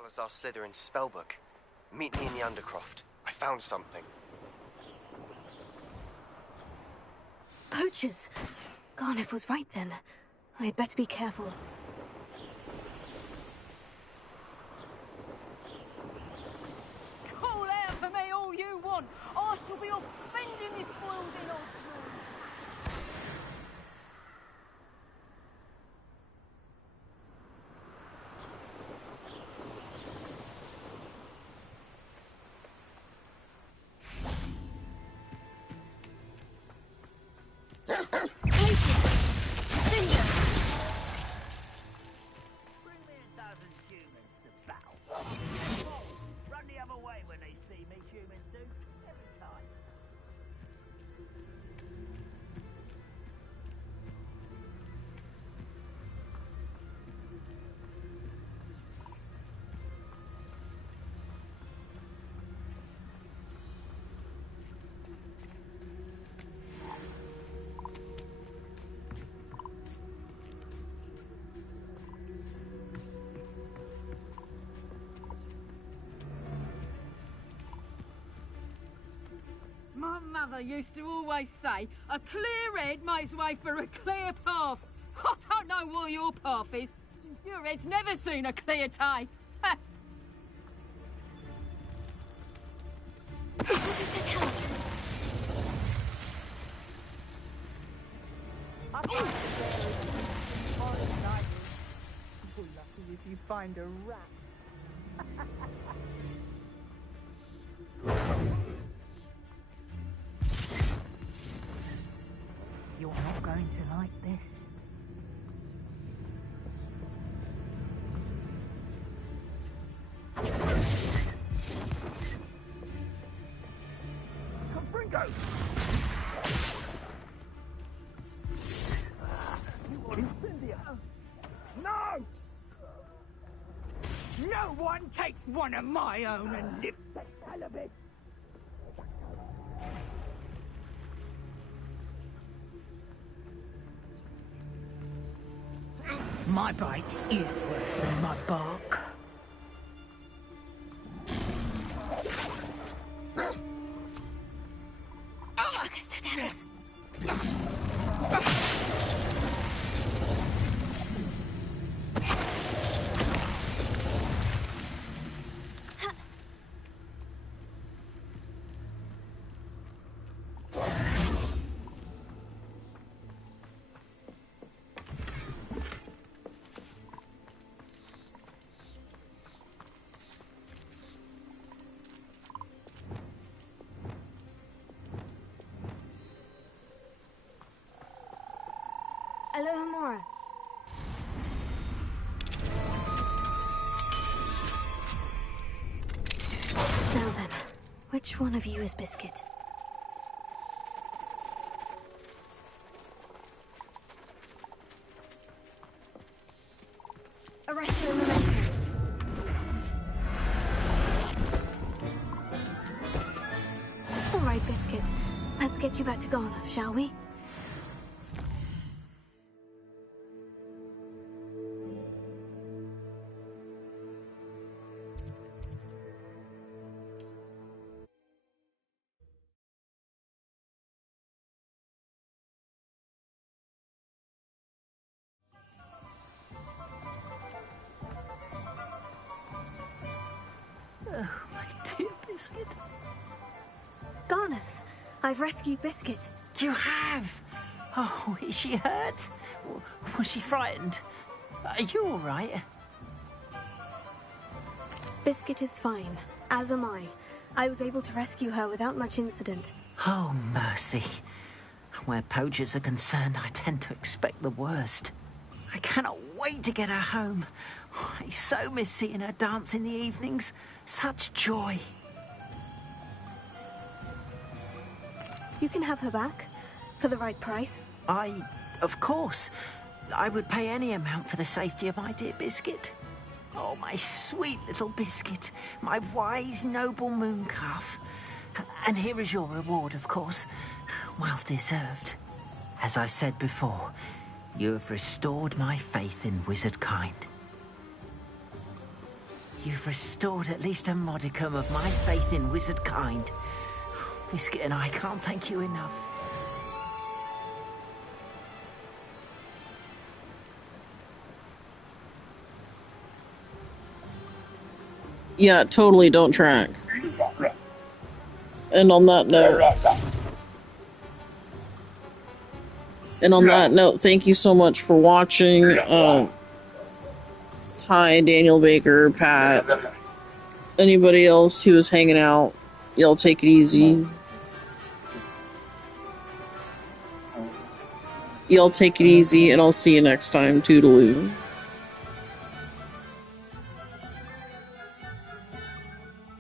Salazar Slytherin's spellbook. Meet me in the Undercroft. I found something. Poachers! Garniff was right then. I'd better be careful. Call out for me all you want. I shall be off spending this spoiled in on. My mother used to always say, a clear head makes way for a clear path. I don't know what your path is. Your head's never seen a clear day. What does that tell us? Lucky if you find a rat. You're not going to like this. Bringo! You want Incendia? No! No one takes one of my own and lifts the hell of it. My bite is worse than my bark. Alohomora. Now then, which one of you is Biscuit? Arrest your momentum. All right, Biscuit. Let's get you back to Garniff, shall we? Oh, my dear Biscuit. Garniff, I've rescued Biscuit. You have? Oh, is she hurt? Was she frightened? Are you all right? Biscuit is fine, as am I. I was able to rescue her without much incident. Oh, mercy. Where poachers are concerned, I tend to expect the worst. I cannot wait to get her home. I so miss seeing her dance in the evenings. Such joy. You can have her back, for the right price. Of course. I would pay any amount for the safety of my dear Biscuit. Oh, my sweet little Biscuit. My wise, noble moon calf. And here is your reward, of course. Well deserved. As I said before, you have restored my faith in wizard kind. You've restored at least a modicum of my faith in wizard kind. Biscuit and I can't thank you enough. Yeah, totally don't track. And on that note, thank you so much for watching. Ty, Daniel Baker, Pat, anybody else who was hanging out, y'all take it easy. Y'all take it easy, and I'll see you next time. Toodaloo.